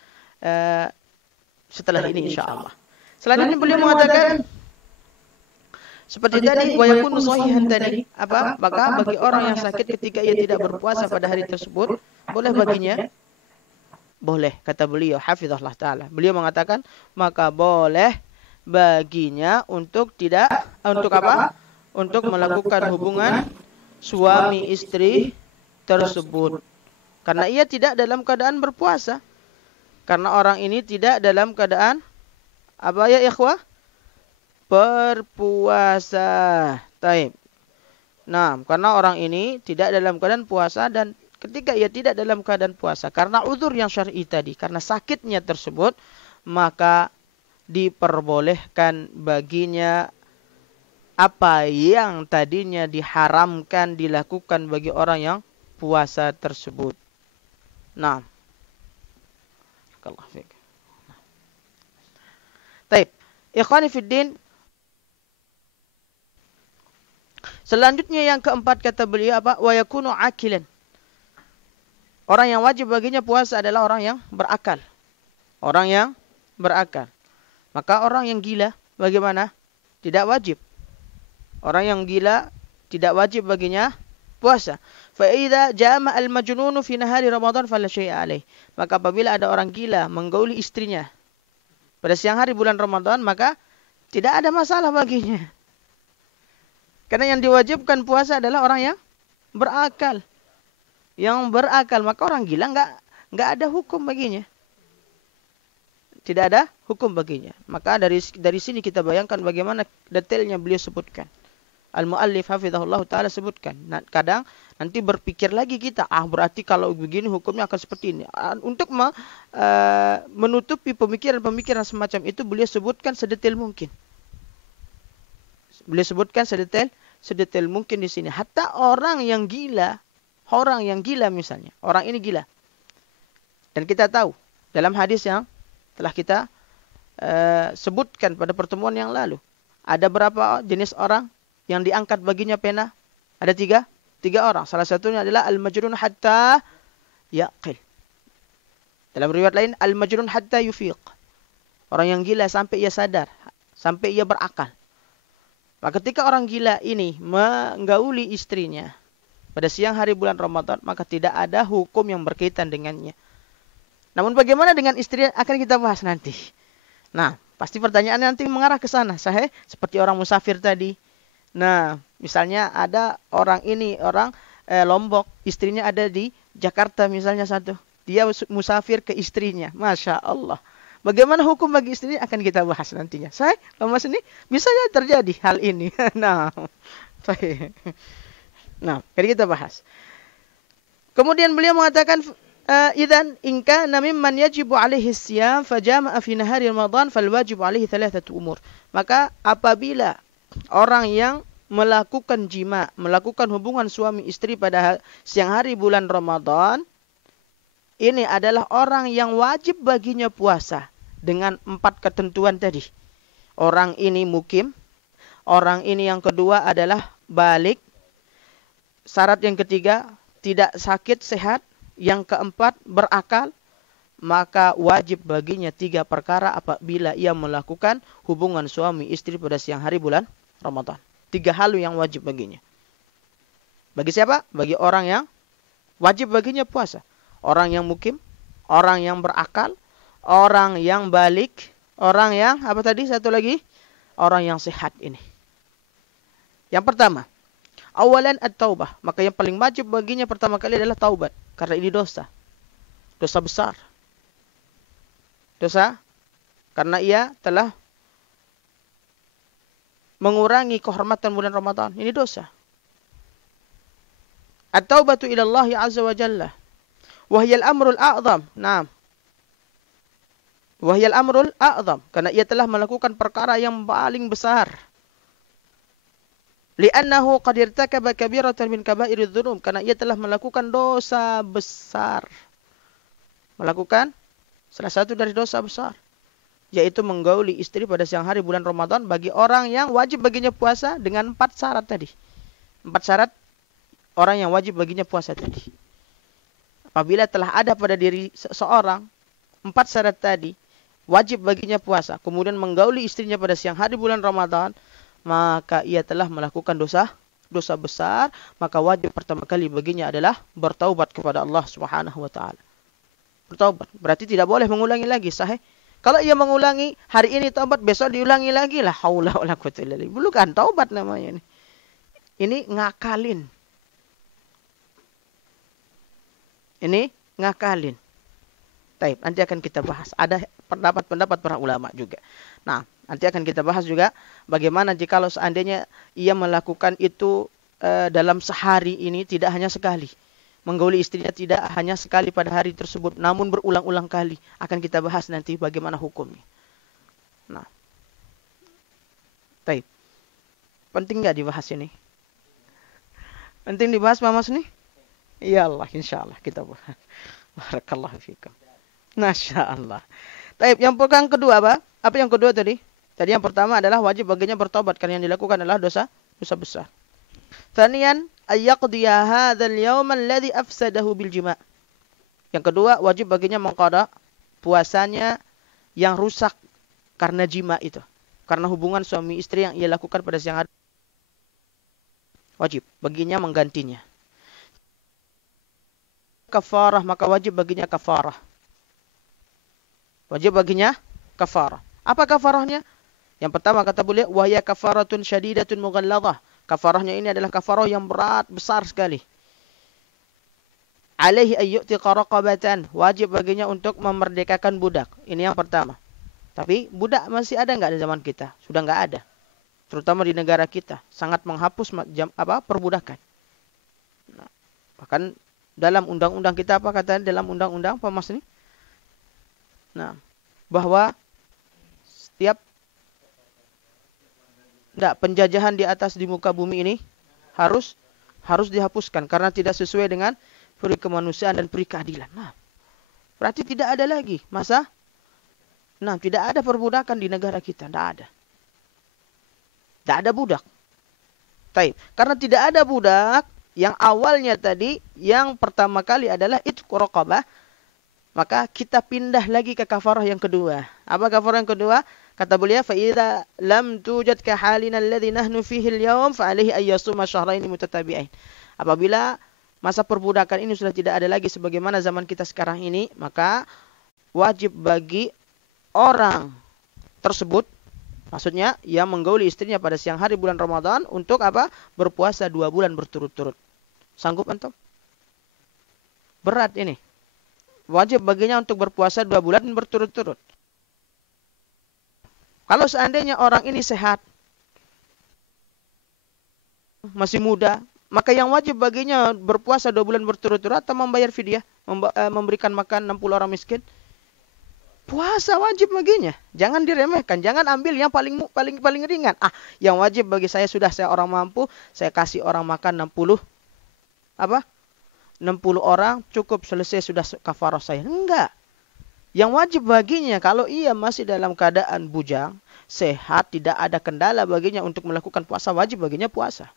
setelah ini insyaallah. Selain ini beliau mengatakan seperti tadi, wa yakunu sahihan tadi, maka bagi orang yang sakit ketika ia tidak berpuasa pada hari tersebut, boleh baginya? Boleh, kata beliau hafizahullah taala. Beliau mengatakan, maka boleh baginya untuk Untuk melakukan hubungan suami istri tersebut. Karena ia tidak dalam keadaan berpuasa. Karena orang ini tidak dalam keadaan ikhwah? Berpuasa. Taib. Nah, karena orang ini tidak dalam keadaan puasa dan ketika ia tidak dalam keadaan puasa karena uzur yang syar'i tadi, karena sakitnya tersebut, maka diperbolehkan baginya apa yang tadinya diharamkan dilakukan bagi orang yang puasa tersebut. Nah, barakallahu fiik. Baik, ikhwani fiddin. Selanjutnya yang keempat kata beliau apa? Wa yakunu akilan. Orang yang wajib baginya puasa adalah orang yang berakal. Orang yang berakal. Maka orang yang gila bagaimana? Tidak wajib. Orang yang gila tidak wajib baginya puasa. Fa idza jama al-majnunu fi nahari Ramadan fala syai'a alaih. Maka apabila ada orang gila menggauli istrinya pada siang hari bulan Ramadan, maka tidak ada masalah baginya. Karena yang diwajibkan puasa adalah orang yang berakal. Yang berakal, maka orang gila enggak ada hukum baginya. Tidak ada hukum baginya. Maka dari sini kita bayangkan bagaimana detailnya beliau sebutkan. Al-Mu'allif hafizahullah ta'ala sebutkan. Nah, kadang nanti berpikir lagi kita, berarti kalau begini hukumnya akan seperti ini. Untuk menutupi pemikiran-pemikiran semacam itu, beliau sebutkan sedetail mungkin. Beliau sebutkan sedetail mungkin di sini. Hatta orang yang gila misalnya, orang ini gila. Dan kita tahu dalam hadis yang telah kita sebutkan pada pertemuan yang lalu, ada berapa jenis orang yang diangkat baginya pena? Ada tiga orang. Salah satunya adalah al-majnun hatta yaqil. Dalam riwayat lain, al-majnun hatta yufiq. Orang yang gila sampai ia sadar, sampai ia berakal. Maka ketika orang gila ini menggauli istrinya pada siang hari bulan Ramadan, maka tidak ada hukum yang berkaitan dengannya. Namun bagaimana dengan istri akan kita bahas nanti. Nah, pasti pertanyaannya nanti mengarah ke sana. Seperti orang musafir tadi. Nah, misalnya ada orang Lombok, istrinya ada di Jakarta misalnya satu. Dia musafir ke istrinya. Masya Allah. Bagaimana hukum bagi istrinya akan kita bahas nantinya. Mas ini bisa ya terjadi hal ini. Nah, jadi kita bahas. Kemudian beliau mengatakan, idzan in kana mimman yajibu alaihi siyam fajama'a fi nahari Ramadan falwajibu alaihi thalathatu umur. Maka apabila orang yang melakukan jima, melakukan hubungan suami istri pada siang hari bulan Ramadan, ini adalah orang yang wajib baginya puasa dengan 4 ketentuan tadi. Orang ini mukim, orang ini yang kedua adalah balik, syarat yang ketiga tidak sakit sehat, yang keempat berakal, maka wajib baginya 3 perkara apabila ia melakukan hubungan suami istri pada siang hari bulan Ramadan. 3 hal yang wajib baginya. Bagi siapa? Bagi orang yang wajib baginya puasa. Orang yang mukim, orang yang berakal, orang yang balik, orang yang apa tadi satu lagi? Orang yang sehat ini. Yang pertama, awalan at-taubah. Maka yang paling wajib baginya pertama kali adalah taubat. Karena ini dosa. Dosa besar. Dosa karena ia telah mengurangi kehormatan bulan Ramadan. Ini dosa. At-taubatu ila Allah azza wa jalla. Wa hiya al-amrul a'zam. Naam. Wa hiya al-amrul a'zam. Karena ia telah melakukan perkara yang paling besar. Li'annahu qad irtakaba kabiratan min kaba'iriz dzunub. Karena ia telah melakukan dosa besar. Melakukan salah satu dari dosa besar, yaitu menggauli istri pada siang hari bulan Ramadan bagi orang yang wajib baginya puasa dengan 4 syarat tadi. 4 syarat orang yang wajib baginya puasa tadi. Apabila telah ada pada diri seseorang 4 syarat tadi, wajib baginya puasa, kemudian menggauli istrinya pada siang hari bulan Ramadan, maka ia telah melakukan dosa besar, maka wajib pertama kali baginya adalah bertaubat kepada Allah Subhanahu wa taala. Bertaubat berarti tidak boleh mengulangi lagi, sahih. Kalau ia mengulangi hari ini taubat, besok diulangi lagi, la haula wala quwwata illa billah. Bukan taubat namanya ini. Ini ngakalin. Ini ngakalin. Taib, nanti akan kita bahas. Ada pendapat-pendapat para ulama juga. Nah, nanti akan kita bahas juga bagaimana jikalau seandainya ia melakukan itu dalam sehari ini tidak hanya sekali. Menggauli istrinya tidak hanya sekali pada hari tersebut, namun berulang-ulang kali. Akan kita bahas nanti bagaimana hukumnya. Nah, baik. Penting nggak dibahas ini? Penting dibahas Pak Mas nih? Ya Allah, insya Allah kita bahas. Barakallahu fikum. Masya Allah. Baik, yang pegang kedua apa? Apa yang kedua tadi? Tadi yang pertama adalah wajib baginya bertobat karena yang dilakukan adalah dosa besar. Tsaniyan ayyaqdiya hadzal yaum alladhi afsadahu bil jima'. Yang kedua, wajib baginya mengqada puasanya yang rusak karena jima itu. Karena hubungan suami istri yang ia lakukan pada siang hari. Wajib baginya menggantinya. Kafarah, maka wajib baginya kafarah. Wajib baginya kafarah. Apa kafarahnya? Yang pertama kata beliau, wa hiya kafaratun syadidatun mughalladhah. Kafarahnya ini adalah kafarah yang berat, besar sekali. Alaihi ayyu'tiqa raqabatan. Wajib baginya untuk memerdekakan budak. Ini yang pertama. Tapi budak masih ada enggak di zaman kita? Sudah enggak ada. Terutama di negara kita. Sangat menghapus perbudakan. Nah, bahkan dalam undang-undang kita apa katanya dalam undang-undang Pak Mas ini? Nah, bahwa setiap penjajahan di atas di muka bumi ini harus dihapuskan karena tidak sesuai dengan peri kemanusiaan dan peri keadilan. Nah, berarti tidak ada lagi tidak ada perbudakan di negara kita, tidak ada. Tidak ada budak. Taib. Karena tidak ada budak, yang awalnya tadi yang pertama kali adalah itqu raqabah, maka kita pindah lagi ke kafarah yang kedua. Apa kafarah yang kedua? Kata beliau, fa idza lam tujad ka halina alladhi nahnu fihi al-yawm fa alayhi ay yasuma syahrayn mutatabi'ain. Apabila masa perbudakan ini sudah tidak ada lagi sebagaimana zaman kita sekarang ini, maka wajib bagi orang tersebut, maksudnya yang menggauli istrinya pada siang hari bulan Ramadan untuk apa? Berpuasa 2 bulan berturut-turut. Sanggup antum? Berat ini. Wajib baginya untuk berpuasa 2 bulan berturut-turut. Kalau seandainya orang ini sehat, masih muda, maka yang wajib baginya berpuasa 2 bulan berturut-turut atau membayar fidyah, memberikan makan 60 orang miskin. Puasa wajib baginya. Jangan diremehkan, jangan ambil yang paling ringan. Yang wajib bagi saya sudah saya orang mampu, saya kasih orang makan 60 orang cukup selesai sudah kafarah saya. Enggak. Yang wajib baginya kalau ia masih dalam keadaan bujang, sehat, tidak ada kendala baginya untuk melakukan puasa, wajib baginya puasa.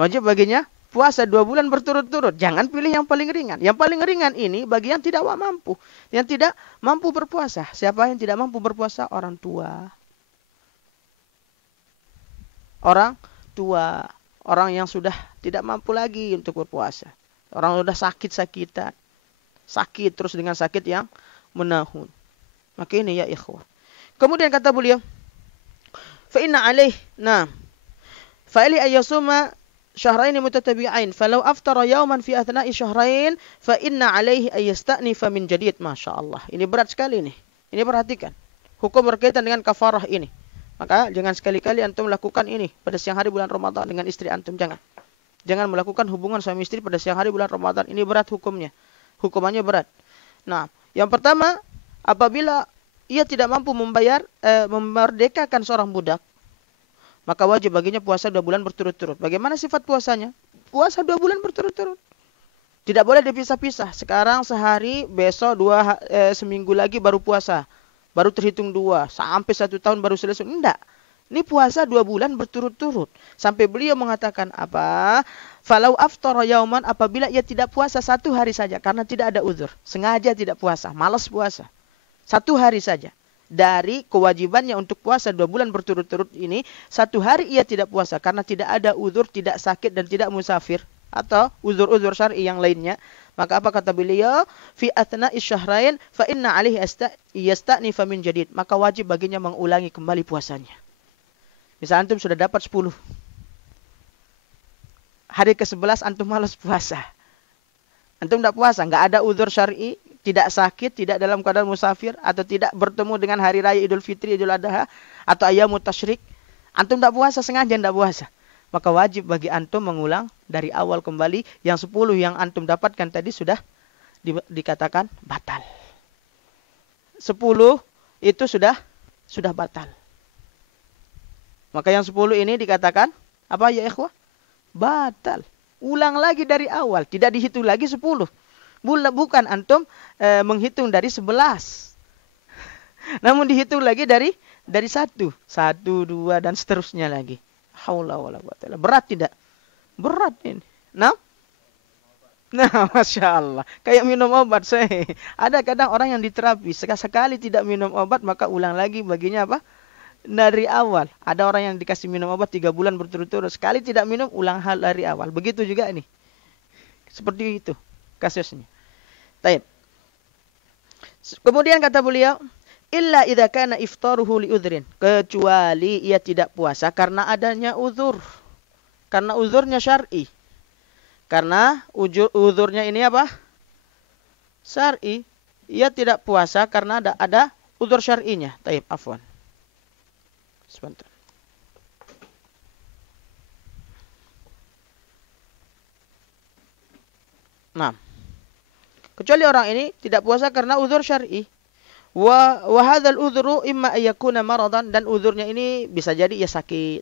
Wajib baginya puasa 2 bulan berturut-turut. Jangan pilih yang paling ringan. Yang paling ringan ini bagi yang tidak mampu. Yang tidak mampu berpuasa. Siapa yang tidak mampu berpuasa? Orang tua. Orang tua. Orang yang sudah tidak mampu lagi untuk berpuasa. Orang sudah sakit-sakitan. Sakit terus dengan sakit yang menahun. Maka ini ya ikhwah. Kemudian kata beliau, fa inna alaih, fa ali ayyasuma syahrain mutatabi'ain, falau aftara yawman fi athna'i syahrain, fa inna alaihi ayyasta'nifa min jadid. Masya Allah. Ini berat sekali nih. Ini perhatikan. Hukum berkaitan dengan kafarah ini. Maka jangan sekali-kali antum lakukan ini pada siang hari bulan Ramadan dengan istri antum. Jangan melakukan hubungan suami istri pada siang hari bulan Ramadan. Ini berat hukumnya. Hukumannya berat. Nah, yang pertama, apabila ia tidak mampu memerdekakan seorang budak, maka wajib baginya puasa 2 bulan berturut-turut. Bagaimana sifat puasanya? Puasa 2 bulan berturut-turut. Tidak boleh dipisah-pisah. Sekarang sehari, besok seminggu lagi baru puasa. Baru terhitung 2. Sampai 1 tahun baru selesai. Tidak. Ini puasa 2 bulan berturut-turut. Sampai beliau mengatakan apa? Falau aftara yauman, apabila ia tidak puasa 1 hari saja. Karena tidak ada uzur. Sengaja tidak puasa. Malas puasa. 1 hari saja. Dari kewajibannya untuk puasa 2 bulan berturut-turut ini, 1 hari ia tidak puasa. Karena tidak ada uzur, tidak sakit dan tidak musafir. Atau uzur-uzur syar'i yang lainnya. Maka apa kata beliau? Fi athna'i syahrain fa inna alaihi yasta'nifa min jadid. Maka wajib baginya mengulangi kembali puasanya. Misal antum sudah dapat 10. Hari ke-11 antum malas puasa. Antum tidak puasa, enggak ada uzur syar'i, tidak sakit, tidak dalam keadaan musafir, atau tidak bertemu dengan hari raya Idul Fitri, Idul Adha, atau ayyamut tasyrik, Antum tidak puasa, sengaja tidak puasa. Maka wajib bagi antum mengulang dari awal kembali. Yang 10 yang antum dapatkan tadi sudah dikatakan batal. 10 itu sudah batal. Maka yang 10 ini dikatakan apa ya ikhwah? Batal. Ulang lagi dari awal. Tidak dihitung lagi 10. Bukan antum menghitung dari 11. Namun dihitung lagi dari 1. 1, 2 dan seterusnya lagi. Haula wala quwata illa billah. Berat tidak? Berat ini. Nah, Masya Allah. Kayak minum obat. Ada kadang orang yang diterapi. Sekali tidak minum obat, maka ulang lagi baginya apa? Dari awal. Ada orang yang dikasih minum obat 3 bulan berturut-turut. Sekali tidak minum, ulang hal dari awal. Begitu juga ini. Seperti itu kasusnya. Baik. Kemudian kata beliau, illa idza kana iftaruhu li udhrin, kecuali ia tidak puasa karena adanya uzur. Karena uzurnya syar'i. Karena uzurnya ini apa? Syar'i. Ia tidak puasa karena ada uzur syar'inya. Taib, afwan. Sebentar. Nah, kecuali orang ini tidak puasa karena uzur syar'i. Wa hadzal uzru imma ayyakuna maradan, dan uzurnya ini bisa jadi ia sakit.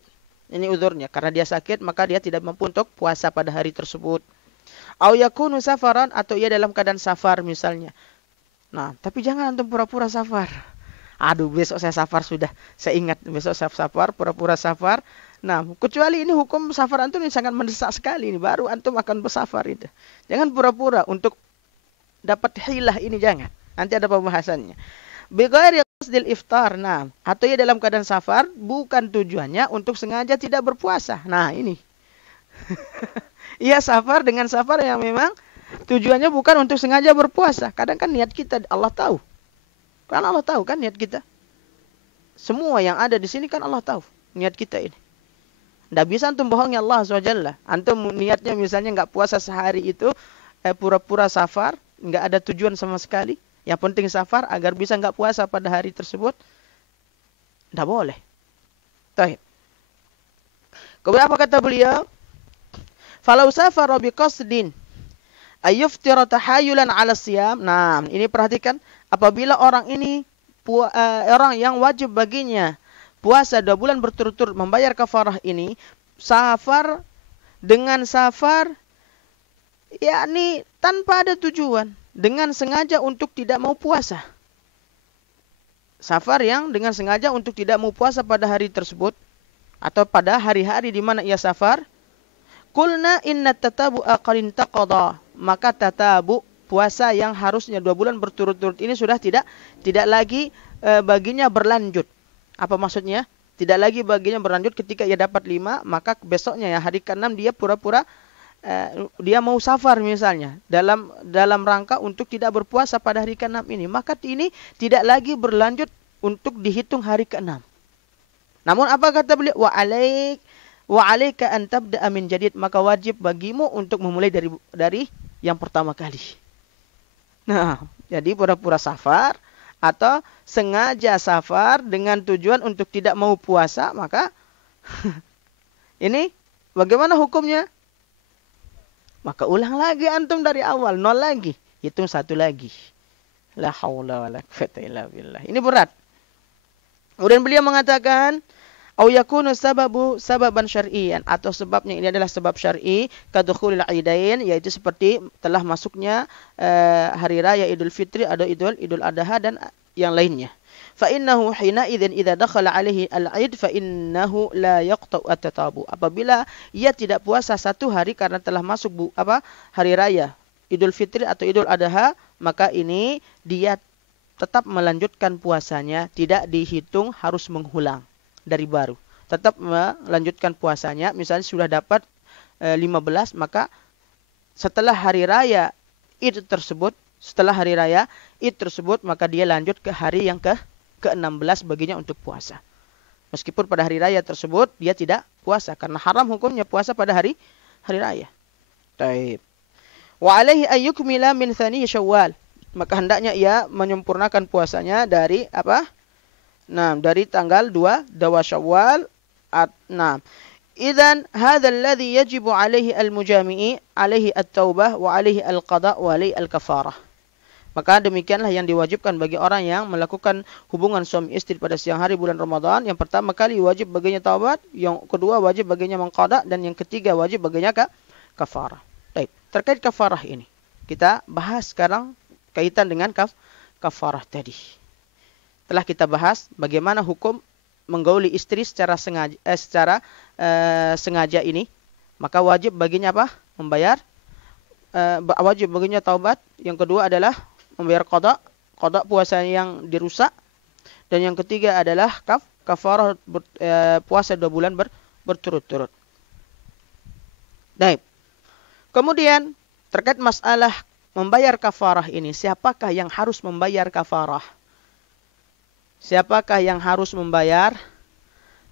Ini uzurnya, karena dia sakit maka dia tidak mampu untuk puasa pada hari tersebut. Au yakunu safaran, atau ia dalam keadaan safar misalnya. Nah, tapi jangan antum pura-pura safar. Aduh, besok saya safar sudah. Saya ingat besok saya safar, pura-pura safar. Nah, kecuali ini hukum safar antum ini sangat mendesak sekali. Ini baru antum akan bersafar itu. Jangan pura-pura untuk dapat hilah ini, jangan. Nanti ada pembahasannya. Bighairi qasdil iftar. Nah, atau ia dalam keadaan safar, bukan tujuannya untuk sengaja tidak berpuasa. Nah, ini. Ia safar dengan safar yang memang tujuannya bukan untuk sengaja berpuasa. Kadang kan niat kita Allah tahu. Kan Allah tahu kan niat kita. Semua yang ada di sini kan Allah tahu niat kita ini. Tidak bisa antum bohongi Allah SWT. Antum niatnya misalnya nggak puasa sehari itu, pura-pura safar, nggak ada tujuan sama sekali. Yang penting safar agar bisa nggak puasa pada hari tersebut. Tidak boleh. Taib. Kemudian apa kata beliau? Falau safara biqasdin ayyuftira tahayulan 'ala siyam. Nah, ini perhatikan. Apabila orang ini orang yang wajib baginya puasa 2 bulan berturut-turut membayar kafarah ini, safar dengan safar yakni tanpa ada tujuan, dengan sengaja untuk tidak mau puasa. Safar yang dengan sengaja untuk tidak mau puasa pada hari tersebut atau pada hari-hari di mana ia safar. Qulna inna tatabu aqalin taqada. Maka tatabu, puasa yang harusnya 2 bulan berturut-turut ini sudah tidak lagi baginya berlanjut. Apa maksudnya? Tidak lagi baginya berlanjut ketika ia dapat 5, maka besoknya ya hari ke-6 dia pura-pura dia mau safar misalnya dalam rangka untuk tidak berpuasa pada hari ke-6 ini, maka ini tidak lagi berlanjut untuk dihitung hari ke-6. Namun apa kata beliau? Wa alaika an tabda'a min jadid, maka wajib bagimu untuk memulai dari yang pertama kali. Nah, jadi pura-pura safar atau sengaja safar dengan tujuan untuk tidak mau puasa, maka ini bagaimana hukumnya? Maka ulang lagi antum dari awal, 0 lagi, hitung 1 lagi. La haula wala quwwata illa billah. Ini berat. Kemudian beliau mengatakan, au yakunu sababan syar'iyyan, atau sebabnya ini adalah sebab syar'i, kadukhulil aidain, yaitu seperti telah masuknya hari raya Idul Fitri atau Idul Adha dan yang lainnya. Fa innahu hina idzin idza dakhala alaihi al-aid fa innahu la yaqta'u at-tatabu. Apabila ia tidak puasa 1 hari karena telah masuk hari raya Idul Fitri atau Idul Adha, maka ini dia tetap melanjutkan puasanya, tidak dihitung harus mengulang dari baru. Tetap melanjutkan puasanya. Misalnya sudah dapat 15, maka setelah hari raya Id tersebut, maka dia lanjut ke hari yang ke-16 baginya untuk puasa. Meskipun pada hari raya tersebut dia tidak puasa karena haram hukumnya puasa pada hari raya. Taib. Wa alaihi ayyukmila min thani Syawal. Maka hendaknya ia menyempurnakan puasanya dari apa? Nah, dari tanggal 2 Syawal Nah, idzan hadzal ladzi yajibu alaihi al-mujami'i alaihi at-taubah wa alaihi al-qada' wa alaihi al-kafarah. Maka demikianlah yang diwajibkan bagi orang yang melakukan hubungan suami istri pada siang hari bulan Ramadan. Yang pertama kali wajib baginya taubat, yang kedua wajib baginya mengqada, dan yang ketiga wajib baginya kafarah. Baik, terkait kafarah ini kita bahas sekarang kaitan dengan kafarah tadi. Telah kita bahas bagaimana hukum menggauli istri secara sengaja ini, maka wajib baginya apa? Membayar, wajib baginya taubat. Yang kedua adalah membayar qada puasa yang dirusak, dan yang ketiga adalah kafarah puasa 2 bulan berturut-turut. Baik. Kemudian terkait masalah membayar kafarah ini, siapakah yang harus membayar kafarah? Siapakah yang harus membayar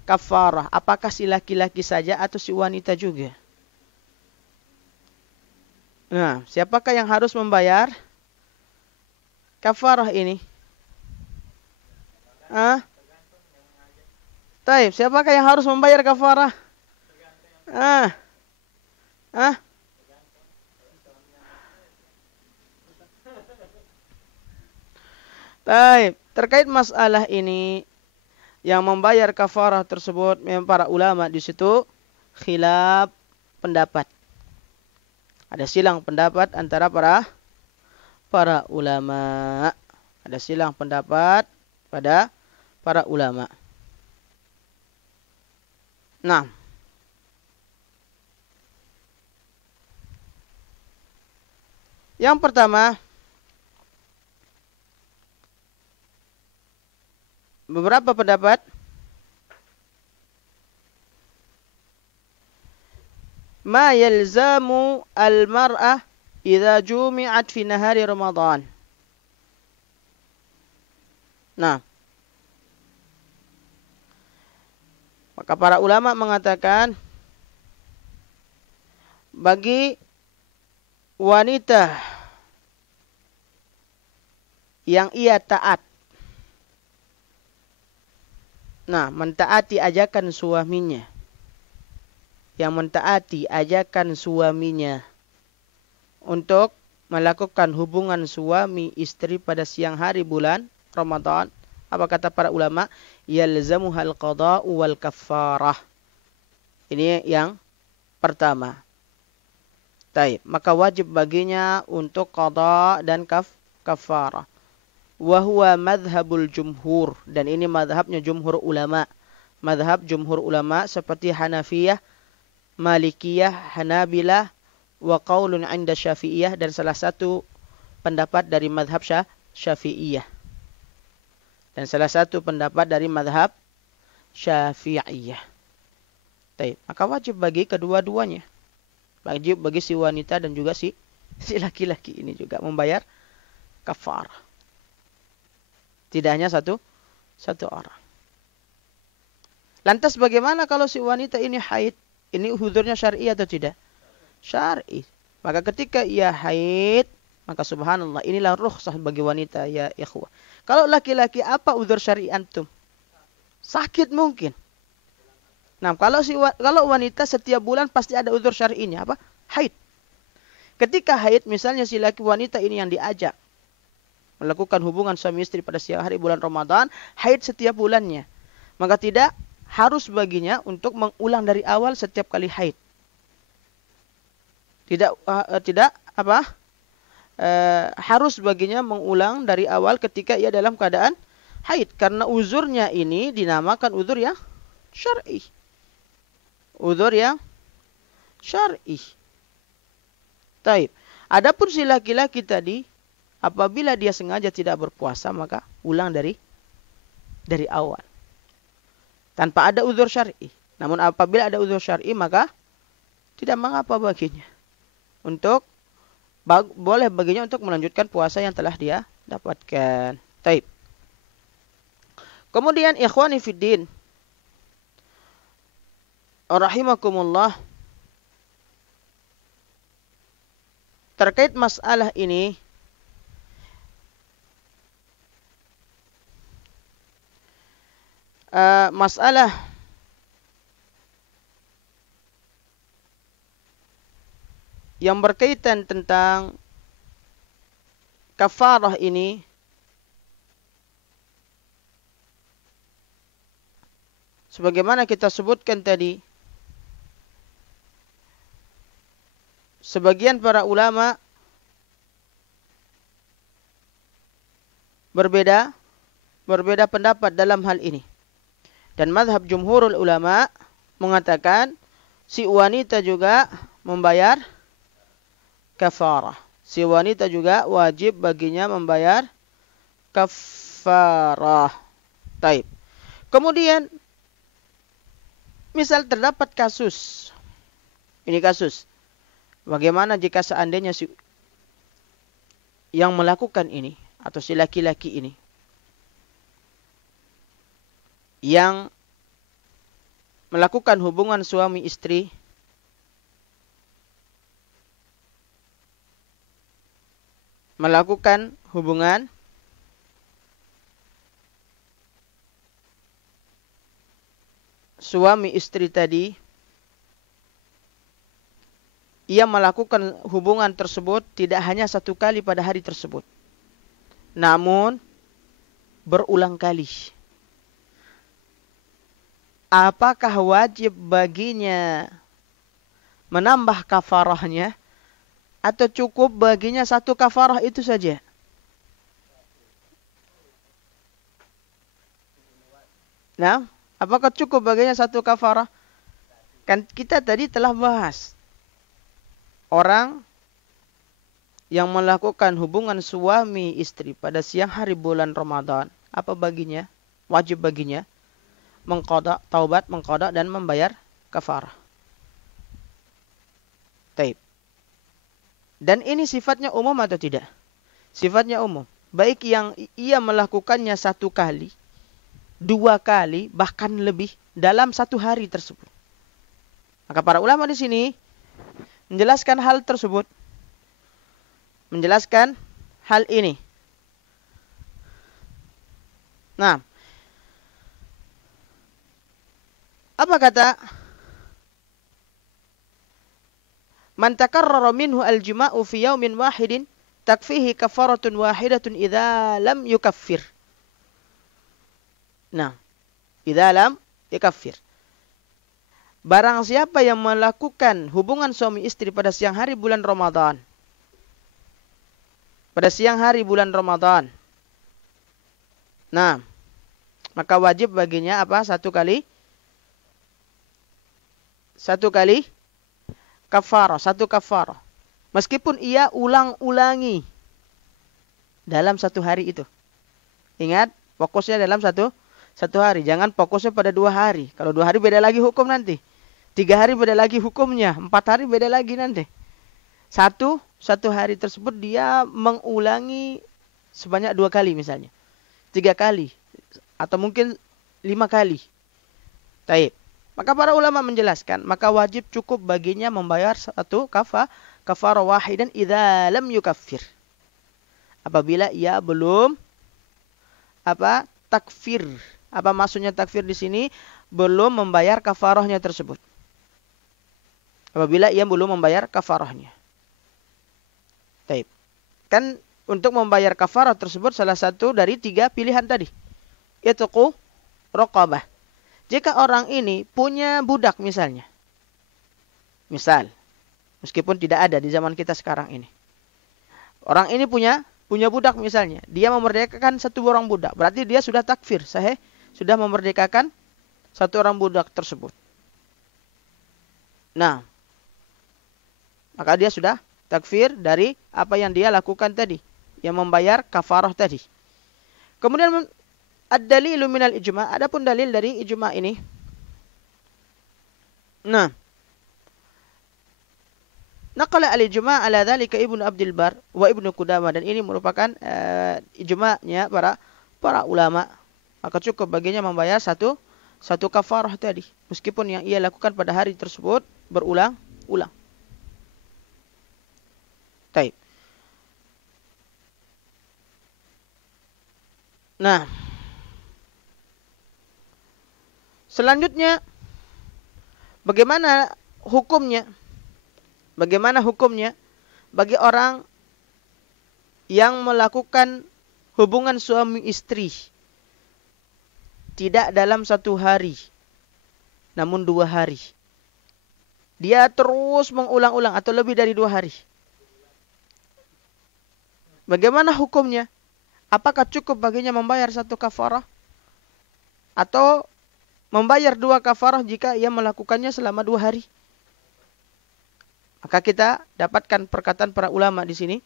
kafarah? Apakah si laki-laki saja atau si wanita juga? Nah, siapakah yang harus membayar kafarah ini? Taib, siapakah yang harus membayar kafarah? Taib, terkait masalah ini, yang membayar kafarah tersebut memang para ulama di situ khilaf pendapat. Ada silang pendapat antara para ulama. Ada silang pendapat pada para ulama. Nah, yang pertama, beberapa pendapat ma yalzamu al-mar'ah idza jumi'at fi nahari Ramadan. Nah, maka para ulama mengatakan bagi wanita yang ia taat, nah, mentaati ajakan suaminya, yang mentaati ajakan suaminya untuk melakukan hubungan suami istri pada siang hari bulan Ramadan, apa kata para ulama? Yalzamuhal qada'u wal kafarah. Ini yang pertama. Taib, maka wajib baginya untuk qada dan kafarah. Wa huwa madhabul jumhur, dan ini madhabnya jumhur ulama. Madhab jumhur ulama seperti Hanafiyah, Malikiyah, Hanabilah, wa qaulun 'inda Syafi'iyah, dan salah satu pendapat dari madhab Syafi'iyah. Dan salah satu pendapat dari madhab Syafi'iyah. Taib, maka wajib bagi kedua-duanya. Wajib bagi si wanita dan juga si laki-laki ini juga membayar kafarah. Tidak hanya satu orang. Lantas bagaimana kalau si wanita ini haid? Ini hudurnya syar'i atau tidak? Syar'i. Maka ketika ia haid, maka subhanallah, inilah rukhsah bagi wanita ya ikhwah. Kalau laki-laki, apa udzur syar'i antum? Sakit mungkin. Nah, kalau wanita setiap bulan pasti ada udzur syar'inya, apa? Haid. Ketika haid, misalnya si laki wanita ini yang diajak melakukan hubungan suami istri pada siang hari bulan Ramadan, haid setiap bulannya, maka tidak harus baginya untuk mengulang dari awal setiap kali haid. Harus baginya mengulang dari awal ketika ia dalam keadaan haid, karena uzurnya ini dinamakan uzur yang syar'i. Uzur yang syar'i. Taib. Adapun si laki-laki tadi, apabila dia sengaja tidak berpuasa, maka ulang dari awal. Tanpa ada uzur syar'i. Namun apabila ada uzur syar'i, maka tidak mengapa baginya. Boleh baginya untuk melanjutkan puasa yang telah dia dapatkan. Taib. Kemudian ikhwani fiddin, rahimakumullah, terkait masalah ini, masalah yang berkaitan tentang kafarah ini sebagaimana kita sebutkan tadi, sebagian para ulama berbeda pendapat dalam hal ini. Dan mazhab jumhurul ulama mengatakan si wanita juga membayar kafarah. Si wanita juga wajib baginya membayar kafarah. Taib. Kemudian misal terdapat kasus. Ini kasus. Bagaimana jika seandainya si yang melakukan ini atau si laki-laki ini yang melakukan hubungan suami istri melakukan hubungan suami istri tadi, ia melakukan hubungan tersebut tidak hanya satu kali pada hari tersebut, namun berulang kali. Apakah wajib baginya menambah kafarahnya atau cukup baginya satu kafarah itu saja? Nah, apakah cukup baginya satu kafarah? Kan kita tadi telah bahas orang yang melakukan hubungan suami istri pada siang hari bulan Ramadan, apa baginya? Wajib baginya mengqada, taubat, mengqada dan membayar kafarah. Taib. Dan ini sifatnya umum atau tidak? Sifatnya umum. Baik yang ia melakukannya satu kali, dua kali, bahkan lebih dalam satu hari tersebut. Maka para ulama di sini menjelaskan hal tersebut. Menjelaskan hal ini. Nah, apa kata? Man takarrara minhu al-jima'u fi yawmin wahidin takfihi kafaratun wahidatun idza lam yukaffir. Nah, idza lam yukaffir. Barang siapa yang melakukan hubungan suami istri pada siang hari bulan Ramadan. Pada siang hari bulan Ramadan. Nah, maka wajib baginya apa? Satu kali kafarah, satu kafarah. Meskipun ia ulang-ulangi dalam satu hari itu. Ingat, fokusnya dalam satu hari. Jangan fokusnya pada 2 hari. Kalau 2 hari beda lagi hukum nanti. 3 hari beda lagi hukumnya. 4 hari beda lagi nanti. Satu hari tersebut dia mengulangi sebanyak 2 kali misalnya. 3 kali. Atau mungkin 5 kali. Taib. Maka para ulama menjelaskan, maka wajib cukup baginya membayar satu kafarah wahidan idza lam yukaffir. Apabila ia belum takfir. Apa maksudnya takfir di sini? Belum membayar kafarahnya tersebut. Apabila ia belum membayar kafarahnya. Taib. Kan untuk membayar kafarah tersebut salah satu dari 3 pilihan tadi. Itqu raqabah. Jika orang ini punya budak misalnya. Misal. Meskipun tidak ada di zaman kita sekarang ini. Orang ini punya budak misalnya. Dia memerdekakan satu orang budak. Berarti dia sudah takfir. Sahih. Sudah memerdekakan satu orang budak tersebut. Nah. Maka dia sudah takfir dari apa yang dia lakukan tadi. Yang membayar kafarah tadi. Kemudian ad-dalilu minal ijma'. Adapun dalil dari ijma' ini. Nah. Naqala al-ijma' ala dhalika Ibnu Abdul Bar wa Ibnu Qudamah. Dan ini merupakan ijma'nya para ulama. Maka cukup baginya membayar satu kafarah tadi. Meskipun yang ia lakukan pada hari tersebut berulang-ulang. Taib. Nah. Selanjutnya, bagaimana hukumnya? Bagaimana hukumnya bagi orang yang melakukan hubungan suami istri tidak dalam 1 hari, namun 2 hari. Dia terus mengulang-ulang atau lebih dari 2 hari. Bagaimana hukumnya? Apakah cukup baginya membayar 1 kafarah? Atau membayar 2 kafarah jika ia melakukannya selama 2 hari? Maka kita dapatkan perkataan para ulama di sini.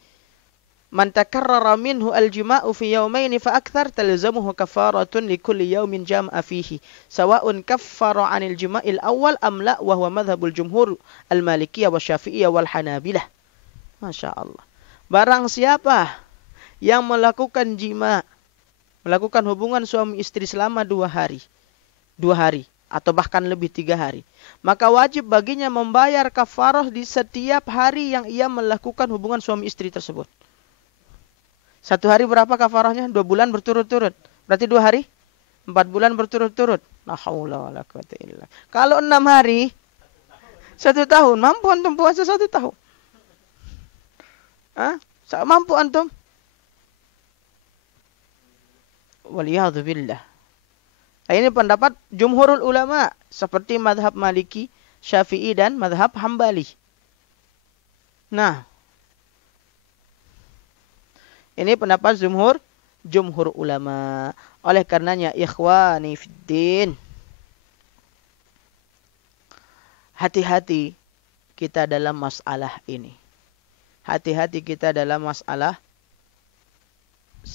Man takarrara minhu al-jima'u fi yawmaini fa akthar talzamuhu kafaratun li kulli yawmin jam'a fihi sawa'un kaffara 'anil jima'il awwal am la wa huwa madhhabul jumhur al-malikiyah wa syafi'iyah wal hanabilah. Masya Allah. Barang siapa yang melakukan melakukan hubungan suami istri selama 2 hari, atau bahkan lebih 3 hari, maka wajib baginya membayar kafarah di setiap hari yang ia melakukan hubungan suami istri tersebut. 1 hari berapa kafarahnya? 2 bulan berturut-turut. Berarti 2 hari? 4 bulan berturut-turut. La haula wala quwata illa. Kalau 6 hari, 1 tahun. Mampu antum puasa 1 tahun? Hah? Mampu antum? Waliyadzubillah. Nah, ini pendapat jumhurul ulama. Seperti madhab Maliki, Syafi'i, dan madhab Hambali. Nah, ini pendapat jumhur ulama. Oleh karenanya, ikhwani fiddin, hati-hati kita dalam masalah ini. Hati-hati kita dalam masalah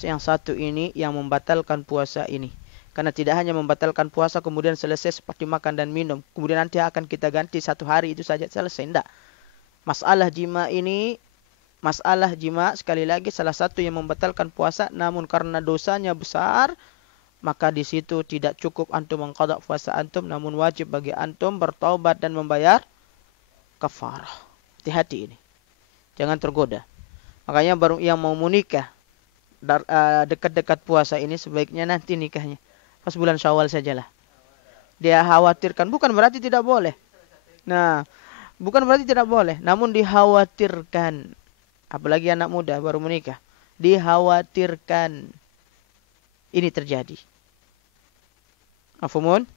yang satu ini, yang membatalkan puasa ini. Karena tidak hanya membatalkan puasa kemudian selesai seperti makan dan minum, kemudian nanti akan kita ganti 1 hari itu saja selesai. Tidak. Masalah jima ini, masalah jima sekali lagi salah satu yang membatalkan puasa, namun karena dosanya besar, maka di situ tidak cukup antum mengqadha puasa antum, namun wajib bagi antum bertaubat dan membayar kafarah. Hati-hati ini. Jangan tergoda. Makanya baru yang mau menikah dekat-dekat puasa ini sebaiknya nanti nikahnya pas bulan Syawal sajalah. Dia khawatirkan, bukan berarti tidak boleh. Nah, bukan berarti tidak boleh, namun dikhawatirkan. Apalagi anak muda baru menikah. Dikhawatirkan ini terjadi. Mafhumun?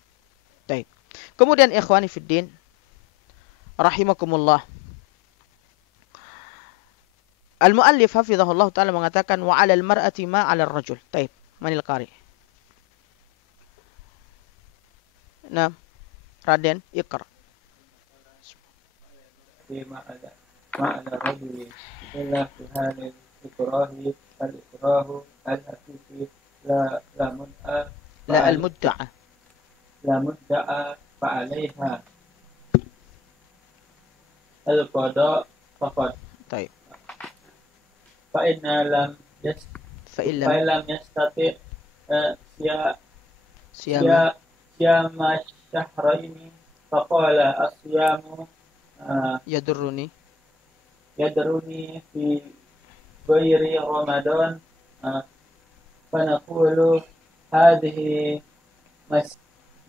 Baik. Kemudian ikhwani fiddin, rahimakumullah. Al-muallif hafizahullah ta'ala mengatakan wa 'alal mar'ati ma 'alal rajul. Baik, manil qari. Nah, Raden, iqra. معنى الرجل إلا في حال الإكراه الحقيقي لا مدعى لا المدعى فعليها القضاء فقط. طيب. فإن لم يستطع صيام الشهرين فقال الصيام يدرني في غير رمضان فنقول هذه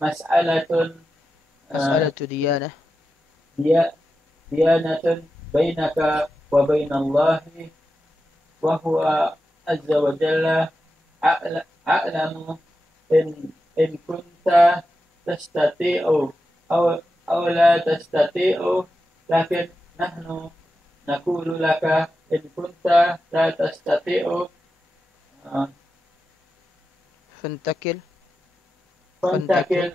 مسألة ديانة بينك وبين الله وهو عز وجل أعلم إن كنت تستطيع أو لا تستطيع لكن نحن نقول لك إن كنت لا تستطيع فانتقل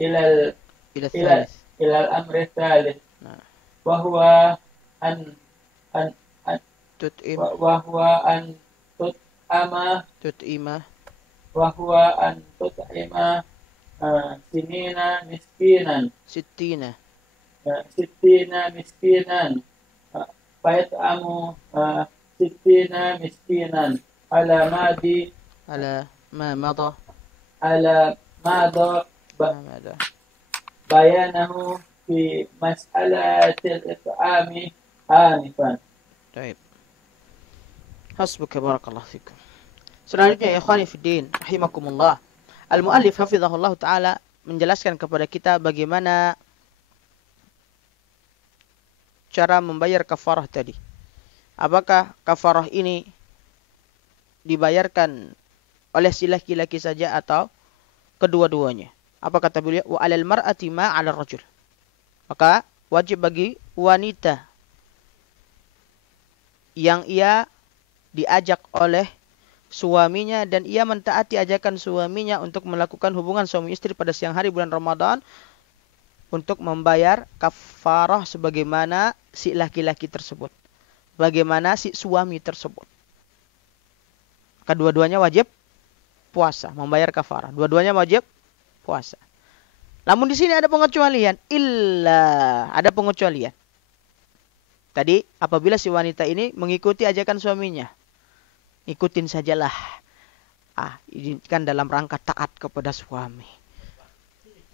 إلى الثالث. إلى الأمر الثالث وهو أن تطعم سنين مسكينا 60 مسكينا فيطعم 60 مسكينا على ما مضى بيانه في مسألة الإطعام آنفا. طيب. حسبك بارك الله فيكم. Selanjutnya ya ikhwani fiddin rahimakumullah. Al-muallif hafizahullah taala menjelaskan kepada kita bagaimana cara membayar kafarah tadi. Apakah kafarah ini dibayarkan oleh si laki-laki saja atau kedua-duanya? Apa kata beliau? Wa 'alal mar'ati ma 'alal rajul. Maka wajib bagi wanita yang ia diajak oleh suaminya dan ia mentaati ajakan suaminya untuk melakukan hubungan suami istri pada siang hari bulan Ramadan untuk membayar kafarah sebagaimana si laki-laki tersebut, bagaimana si suami tersebut. Maka dua-duanya wajib puasa, membayar kafarah. Dua-duanya wajib puasa. Namun di sini ada pengecualian, ada pengecualian. Tadi apabila si wanita ini mengikuti ajakan suaminya, ikutin sajalah. Ini kan dalam rangka taat kepada suami.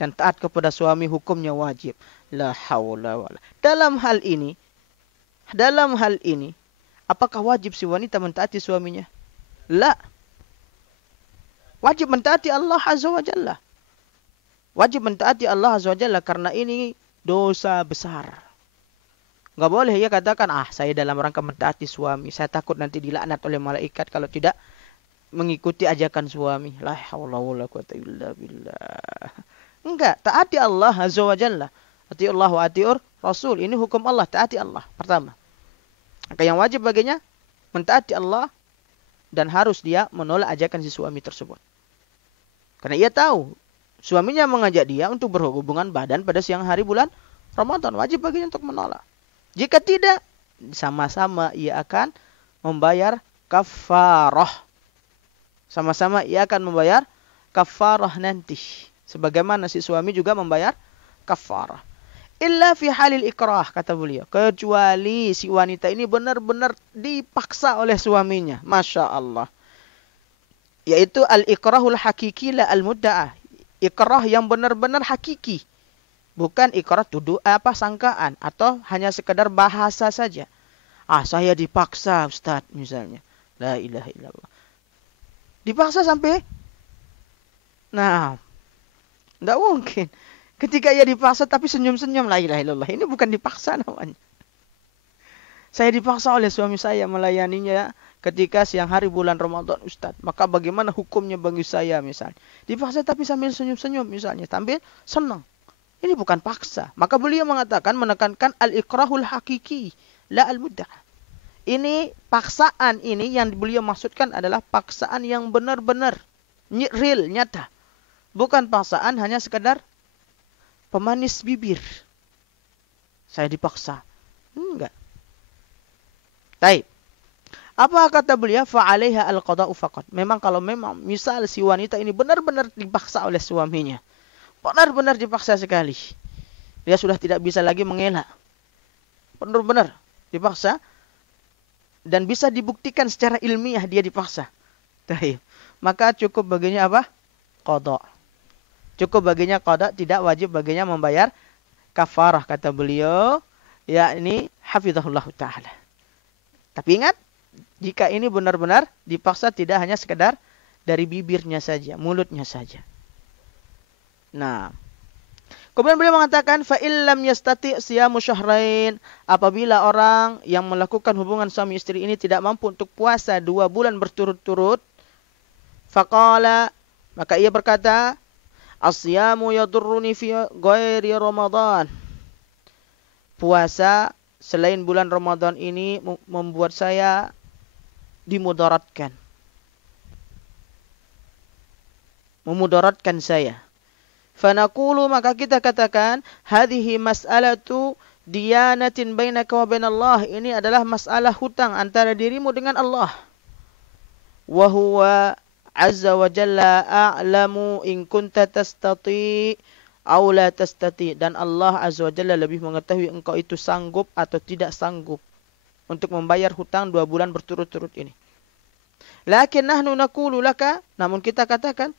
Dan taat kepada suami hukumnya wajib. La haula wala. Dalam hal ini, apakah wajib si wanita mentaati suaminya? La. Wajib mentaati Allah Azza wa Jalla. Wajib mentaati Allah Azza wa Jalla karena ini dosa besar. Nggak boleh ia katakan, saya dalam rangka mentaati suami. Saya takut nanti dilaknat oleh malaikat kalau tidak mengikuti ajakan suami. La haula wala quwata illa billah. Enggak, taati Allah Azza wa Jalla. Ati Allah wa atiur Rasul. Ini hukum Allah, taati Allah. Pertama. Maka yang wajib baginya mentaati Allah dan harus dia menolak ajakan si suami tersebut. Karena ia tahu suaminya mengajak dia untuk berhubungan badan pada siang hari bulan Ramadan. Wajib baginya untuk menolak. Jika tidak, sama-sama ia akan membayar kafarah. Sama-sama ia akan membayar kafarah nanti. Sebagaimana si suami juga membayar kafarah. Illa fi halil ikrah, kata beliau. Kecuali si wanita ini benar-benar dipaksa oleh suaminya. Masya Allah. Yaitu al-ikrahul hakiki la al-mudda'ah. Ikrah yang benar-benar hakiki. Bukan ikrah sangkaan atau hanya sekedar bahasa saja. Saya dipaksa Ustaz misalnya. La ilaha illallah. Dipaksa sampai enggak mungkin. Ketika ia dipaksa tapi senyum-senyum, la ilaha illallah. Ini bukan dipaksa namanya. Saya dipaksa oleh suami saya melayaninya ketika siang hari bulan Ramadan Ustaz. Maka bagaimana hukumnya bagi saya misalnya. Dipaksa tapi sambil senyum-senyum misalnya. Sambil senang. Ini bukan paksa. Maka beliau menekankan al-ikrahul hakiki, la al-muddah. Ini paksaan ini yang beliau maksudkan adalah paksaan yang benar-benar real, nyata. Bukan paksaan hanya sekedar pemanis bibir. Saya dipaksa. Enggak. Baik. Apa kata beliau? Fa'alaiha al-qada'u faqat. Memang misal si wanita ini benar-benar dipaksa oleh suaminya. Benar-benar dipaksa sekali. Dia sudah tidak bisa lagi mengelak. Benar-benar dipaksa. Dan bisa dibuktikan secara ilmiah dia dipaksa. Maka cukup baginya apa? Qada. Cukup baginya qada, tidak wajib baginya membayar kafarah, kata beliau. Yakni hafizahullah ta'ala. Tapi ingat, jika ini benar-benar dipaksa tidak hanya sekedar dari bibirnya saja, mulutnya saja. Kemudian beliau mengatakan fa illam yastati siyamu syahrain, apabila orang yang melakukan hubungan suami istri ini tidak mampu untuk puasa 2 bulan berturut-turut, faqala, maka ia berkata, as-siyamu yadurruni fi ghairi Ramadan. Puasa selain bulan Ramadan ini membuat saya dimudaratkan. Memudaratkan saya. Fanaqulu, maka kita katakan, hadhihi mas'alatu diyanatin bainaka wa bainallah. Ini adalah masalah hutang antara dirimu dengan Allah. Wa huwa azza wa jalla a'lamu in kunta tastati aw la tastati. Dan Allah azza wa jalla lebih mengetahui engkau itu sanggup atau tidak sanggup untuk membayar hutang 2 bulan berturut-turut ini. Lakin nahnu naqulu laka, namun kita katakan,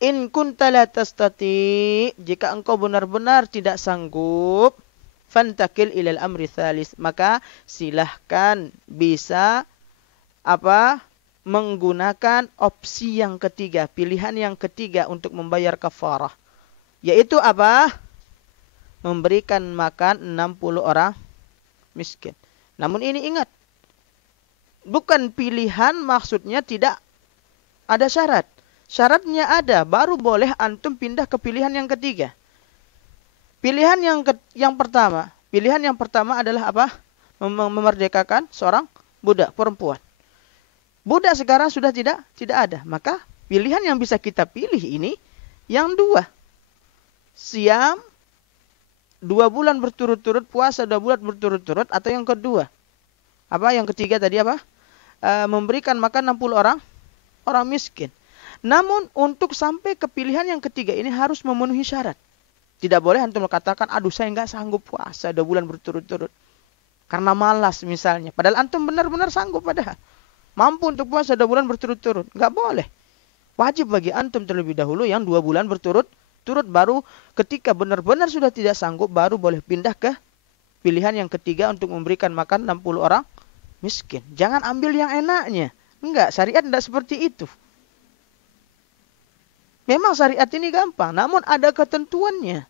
in kunta la tastati, jika engkau benar-benar tidak sanggup, fantakil ilal amri thalis, maka silahkan bisa menggunakan opsi yang ketiga, pilihan yang ketiga untuk membayar kafarah, yaitu memberikan makan 60 orang miskin. Namun ini ingat, bukan pilihan maksudnya tidak ada syarat. Syaratnya ada, baru boleh antum pindah ke pilihan yang ketiga. Pilihan yang pertama adalah apa? Memerdekakan seorang budak perempuan. Budak sekarang sudah tidak ada. Maka pilihan yang bisa kita pilih ini yang dua. Siam 2 bulan berturut-turut, puasa 2 bulan berturut-turut, atau yang kedua. Apa yang ketiga tadi apa? Memberikan makan 60 orang miskin. Namun untuk sampai ke pilihan yang ketiga ini harus memenuhi syarat. Tidak boleh antum katakan, aduh saya nggak sanggup puasa 2 bulan berturut-turut. Karena malas misalnya. Padahal antum benar-benar sanggup padahal. Mampu untuk puasa 2 bulan berturut-turut. Nggak boleh. Wajib bagi antum terlebih dahulu yang 2 bulan berturut-turut. Baru ketika benar-benar sudah tidak sanggup, baru boleh pindah ke pilihan yang ketiga untuk memberikan makan 60 orang miskin. Jangan ambil yang enaknya. Enggak, syariat tidak seperti itu. Memang syariat ini gampang, namun ada ketentuannya.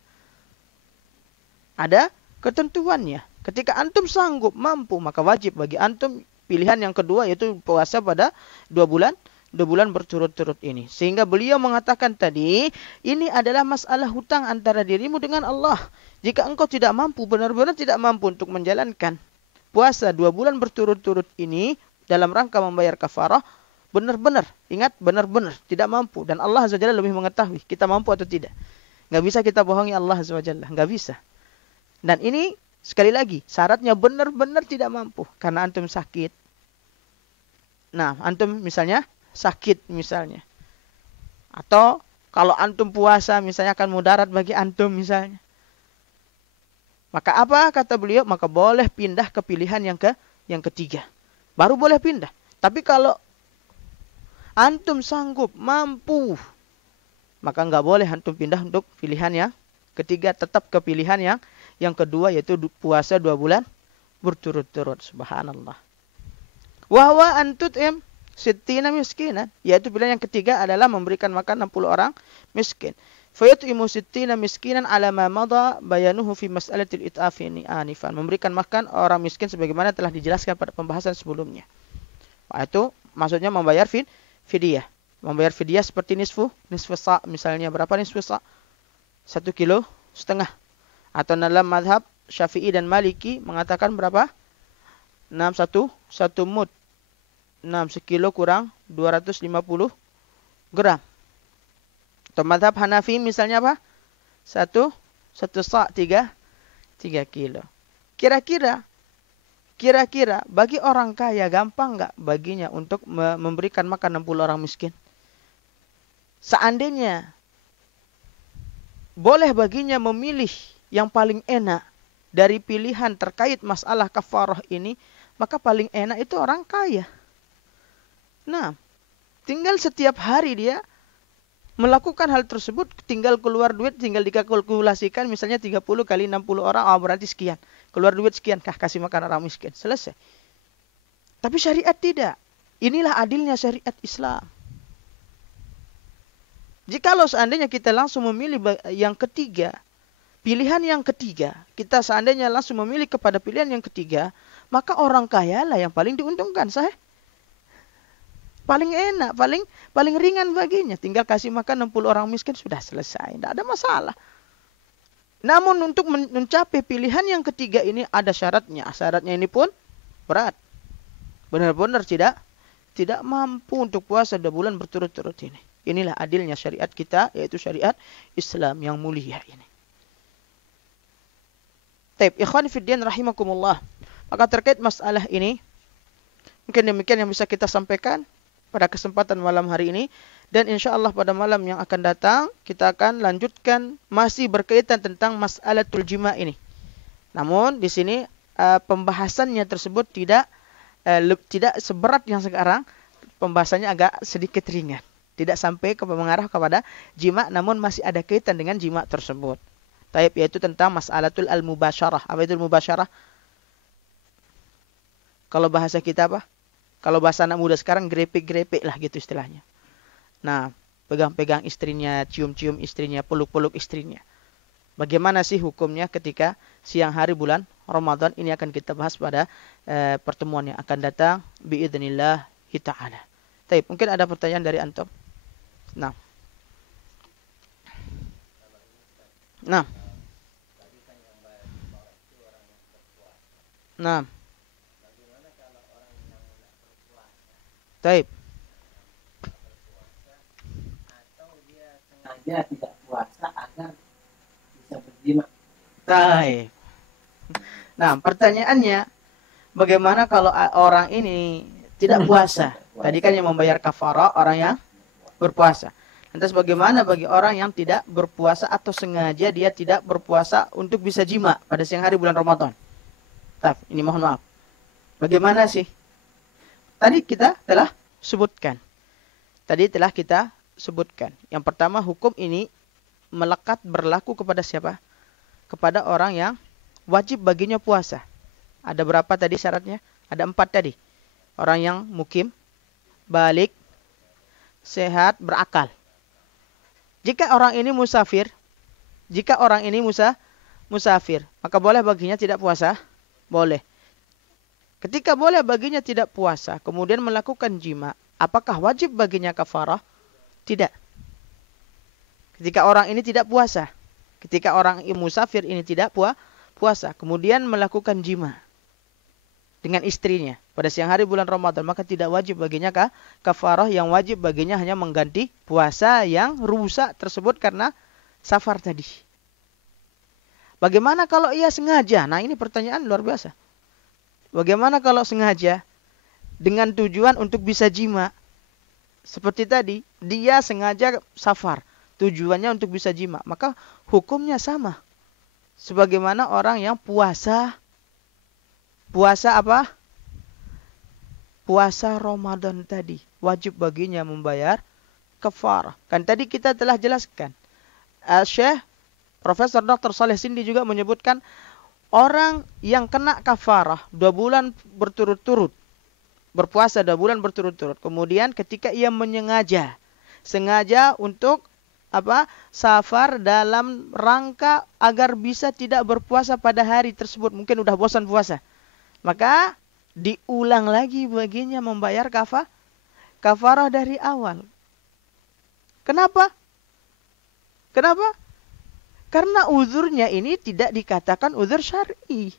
Ada ketentuannya. Ketika antum sanggup, mampu, maka wajib bagi antum pilihan yang kedua, yaitu puasa pada 2 bulan berturut-turut ini. Sehingga beliau mengatakan tadi, ini adalah masalah hutang antara dirimu dengan Allah. Jika engkau tidak mampu, benar-benar tidak mampu untuk menjalankan puasa 2 bulan berturut-turut ini dalam rangka membayar kafarah, benar-benar, ingat, benar-benar tidak mampu. Dan Allah Azza wa Jalla lebih mengetahui kita mampu atau tidak. Nggak bisa kita bohongi Allah Azza wa Jalla, nggak bisa. Dan ini sekali lagi syaratnya benar-benar tidak mampu karena antum sakit. Nah, antum misalnya sakit misalnya, atau kalau antum puasa misalnya akan mudarat bagi antum misalnya. Maka apa kata beliau? Maka boleh pindah ke pilihan yang ketiga. Baru boleh pindah. Tapi kalau antum sanggup, mampu, maka nggak boleh antum pindah untuk pilihan yang ketiga. Tetap ke pilihan yang kedua, yaitu puasa 2 bulan berturut-turut. Subhanallah. Wahwa antut'im sittina miskinan, yaitu pilihan yang ketiga adalah memberikan makan 60 orang miskin. Fayat'imu sittina miskinan ala ma madha bayanuhu fi mas'alatil it'af ini anifan. Memberikan makan orang miskin sebagaimana telah dijelaskan pada pembahasan sebelumnya. Itu maksudnya membayar fidyah. Membayar fidyah seperti nisfu sa', misalnya berapa nisfu sa'? 1,5 kilo. Atau dalam mazhab Syafi'i dan Maliki mengatakan berapa? 1 mud. 1 kilo kurang 250 gram. Atau mazhab Hanafi misalnya apa? 1 sa' 3 kilo. Kira-kira bagi orang kaya gampang nggak baginya untuk memberikan makan 60 orang miskin? Seandainya boleh baginya memilih yang paling enak dari pilihan terkait masalah kafarah ini, maka paling enak itu orang kaya. Nah, tinggal setiap hari dia melakukan hal tersebut, tinggal keluar duit, tinggal dikalkulasikan misalnya 30 kali 60 orang, berarti sekian. Keluar duit sekian, kasih makan orang miskin. Selesai. Tapi syariat tidak. Inilah adilnya syariat Islam. Jikalau seandainya kita langsung memilih yang ketiga, pilihan yang ketiga, kita seandainya langsung memilih kepada pilihan yang ketiga, maka orang kaya lah yang paling diuntungkan, sahih. Paling enak, paling ringan baginya. Tinggal kasih makan 60 orang miskin, sudah selesai. Tidak ada masalah. Namun untuk mencapai pilihan yang ketiga ini ada syaratnya. Syaratnya ini pun berat. Benar-benar tidak mampu untuk puasa 2 bulan berturut-turut ini. Inilah adilnya syariat kita, yaitu syariat Islam yang mulia ini. Taib, ikhwan fiddin rahimakumullah. Maka terkait masalah ini, mungkin demikian yang bisa kita sampaikan pada kesempatan malam hari ini. Dan insyaAllah pada malam yang akan datang, kita akan lanjutkan masih berkaitan tentang mas'alatul jima' ini. Namun di sini pembahasannya tersebut tidak seberat yang sekarang. Pembahasannya agak sedikit ringan. Tidak sampai mengarah kepada jima', namun masih ada kaitan dengan jima' tersebut. Taib, yaitu tentang mas'alatul al-mubasyarah. Apa itu al-mubasyarah? Kalau bahasa kita apa? Kalau bahasa anak muda sekarang grepek-grepek lah gitu istilahnya. Nah, pegang-pegang istrinya, cium-cium istrinya, peluk-peluk istrinya. Bagaimana sih hukumnya ketika siang hari bulan Ramadan. Ini akan kita bahas pada pertemuan yang akan datang biidznillah ta'ala. Baik, mungkin ada pertanyaan dari antum. Nah. Nah. Nah. Baik. Sengaja tidak puasa agar bisa berjima. Baik. Nah, pertanyaannya, bagaimana kalau orang ini tidak puasa? Tadi kan yang membayar kafarah orang yang berpuasa. Lantas bagaimana bagi orang yang tidak berpuasa atau sengaja dia tidak berpuasa untuk bisa jima pada siang hari bulan Ramadan? Ini mohon maaf. Bagaimana sih? Tadi kita telah sebutkan. Yang pertama, hukum ini melekat berlaku kepada siapa? Kepada orang yang wajib baginya puasa. Ada berapa tadi syaratnya? Ada 4 tadi. Orang yang mukim, balik, sehat, berakal. Jika orang ini musafir, maka boleh baginya tidak puasa? Boleh. Ketika boleh baginya tidak puasa, kemudian melakukan jima, apakah wajib baginya kafarah? Tidak. Ketika orang ini tidak puasa, ketika orang musafir ini tidak puasa, kemudian melakukan jima dengan istrinya pada siang hari bulan Ramadan, maka tidak wajib baginya kafarah. Yang wajib baginya hanya mengganti puasa yang rusak tersebut karena safar tadi. Bagaimana kalau ia sengaja? Nah, ini pertanyaan luar biasa. Bagaimana kalau sengaja dengan tujuan untuk bisa jima? Seperti tadi, dia sengaja safar, tujuannya untuk bisa jima, maka hukumnya sama. Sebagaimana orang yang puasa apa? Puasa Ramadan tadi, wajib baginya membayar kafarah. Kan tadi kita telah jelaskan. Syekh Profesor Dr. Saleh Sindi juga menyebutkan orang yang kena kafarah 2 bulan berturut-turut, berpuasa 2 bulan berturut-turut. Kemudian ketika ia sengaja untuk safar dalam rangka agar bisa tidak berpuasa pada hari tersebut. Mungkin udah bosan puasa. Maka diulang lagi baginya membayar kafarah dari awal. Kenapa? Karena uzurnya ini tidak dikatakan uzur syar'i.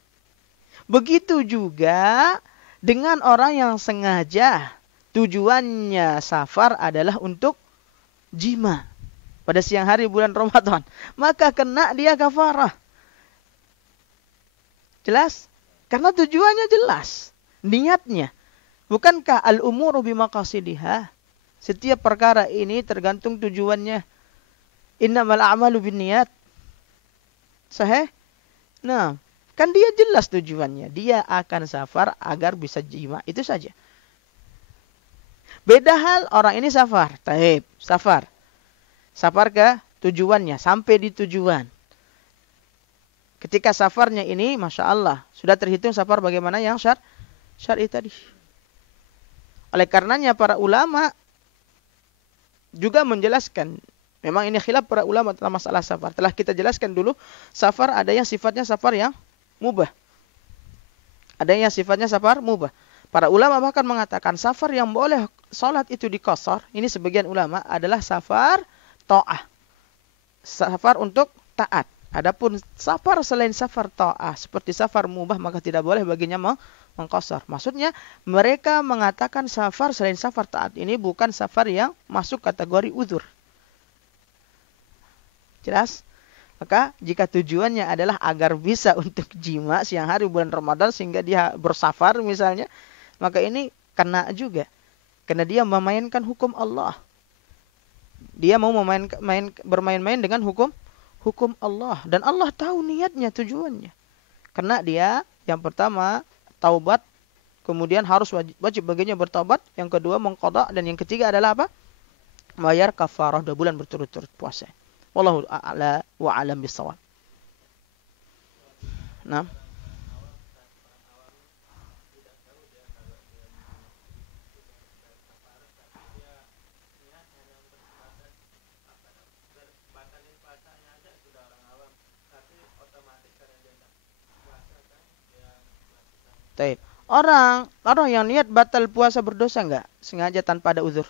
Begitu juga dengan orang yang sengaja tujuannya safar adalah untuk jima pada siang hari bulan Ramadan, maka kena dia kafarah. Jelas? Karena tujuannya jelas, niatnya. Bukankah al-umuru bimaqasidiha? Setiap perkara ini tergantung tujuannya. Innamal a'malu binniyat. Sahih? Nah, kan dia jelas tujuannya. Dia akan safar agar bisa jima. Itu saja. Beda hal orang ini safar. Safar ke tujuannya. Sampai di tujuan. Ketika safarnya ini, Masya Allah, sudah terhitung safar bagaimana yang syar'i tadi. Oleh karenanya para ulama juga menjelaskan. Memang ini khilaf para ulama tentang masalah safar. Telah kita jelaskan dulu, safar ada yang sifatnya safar yang mubah. Ada yang sifatnya safar mubah. Para ulama bahkan mengatakan safar yang boleh sholat itu diqashar, ini sebagian ulama adalah safar ta'ah. Safar untuk taat. Adapun safar selain safar ta'ah, seperti safar mubah, maka tidak boleh baginya mengqashar. Maksudnya mereka mengatakan safar selain safar taat ini bukan safar yang masuk kategori uzur. Jelas? Maka jika tujuannya adalah agar bisa untuk jima siang hari bulan Ramadan sehingga dia bersafar misalnya, maka ini kena juga. Karena dia memainkan hukum Allah. Dia mau bermain-main dengan hukum Allah. Dan Allah tahu niatnya, tujuannya. Karena dia yang pertama taubat, kemudian harus wajib baginya bertaubat, yang kedua mengqadha, dan yang ketiga adalah apa? Bayar kafarah 2 bulan berturut-turut puasa. Wallahu a'la wa a'lam bissawab. Nah. Taib. Orang yang niat batal puasa berdosa enggak? Sengaja tanpa ada uzur.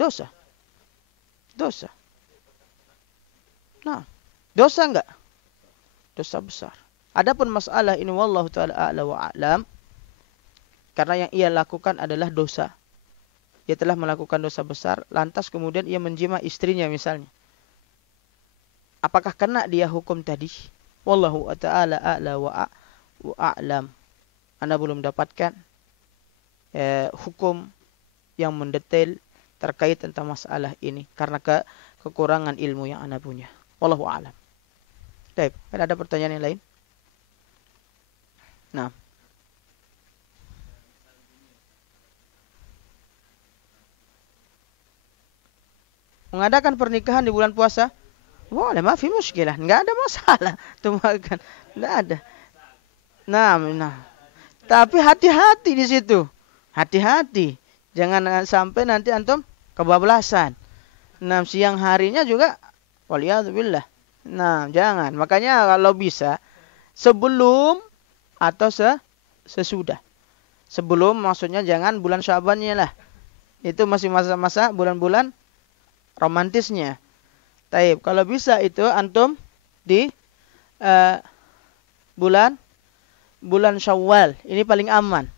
Dosa. Dosa. Nah, dosa enggak? Dosa besar. Adapun masalah ini wallahu taala a'la wa a'lam, karena yang ia lakukan adalah dosa. Dia telah melakukan dosa besar, lantas kemudian ia menjima istrinya misalnya. Apakah kena dia hukum tadi? Wallahu taala a'la wa a'lam. Anda belum dapatkan hukum yang mendetail terkait tentang masalah ini karena kekurangan ilmu yang Anda punya. Wallahu a'lam. Baik, ada pertanyaan yang lain? Nah. Mengadakan pernikahan di bulan puasa? Boleh, maafi muskilah. Enggak ada masalah. Itu makan. Enggak ada. Nah. Tapi hati-hati di situ. Hati-hati. Jangan sampai nanti antum kebablasan. Nah, siang harinya juga waliyadzubillah. Nah, jangan. Makanya kalau bisa sebelum atau sesudah. Sebelum maksudnya jangan bulan Syabannya lah. Itu masih masa-masa bulan-bulan romantisnya. Taib. Kalau bisa itu antum di bulan Syawal. Ini paling aman.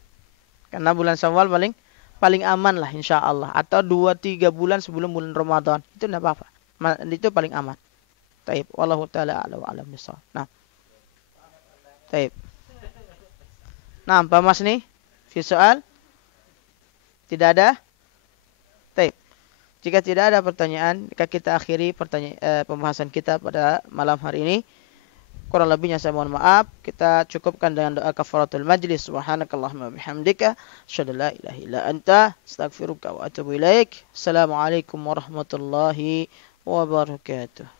Karena bulan Syawal paling aman lah insyaallah. Atau 2-3 bulan sebelum bulan Ramadan. Itu enggak apa-apa. Itu paling aman. Taib. Wallahu taala a'lam wa a'lam bissawab. Nah. Taib. Nah, Pak Mas nih, fi soal? Tidak ada? Taib. Jika tidak ada pertanyaan, kita akhiri pembahasan kita pada malam hari ini. Kurang lebihnya saya mohon maaf. Kita cukupkan dengan doa kafaratul majlis. Subhanakallahumma bihamdika asyhadu an la ilaha illa anta astaghfiruka wa atubu ilaik. Assalamualaikum warahmatullahi wabarakatuh.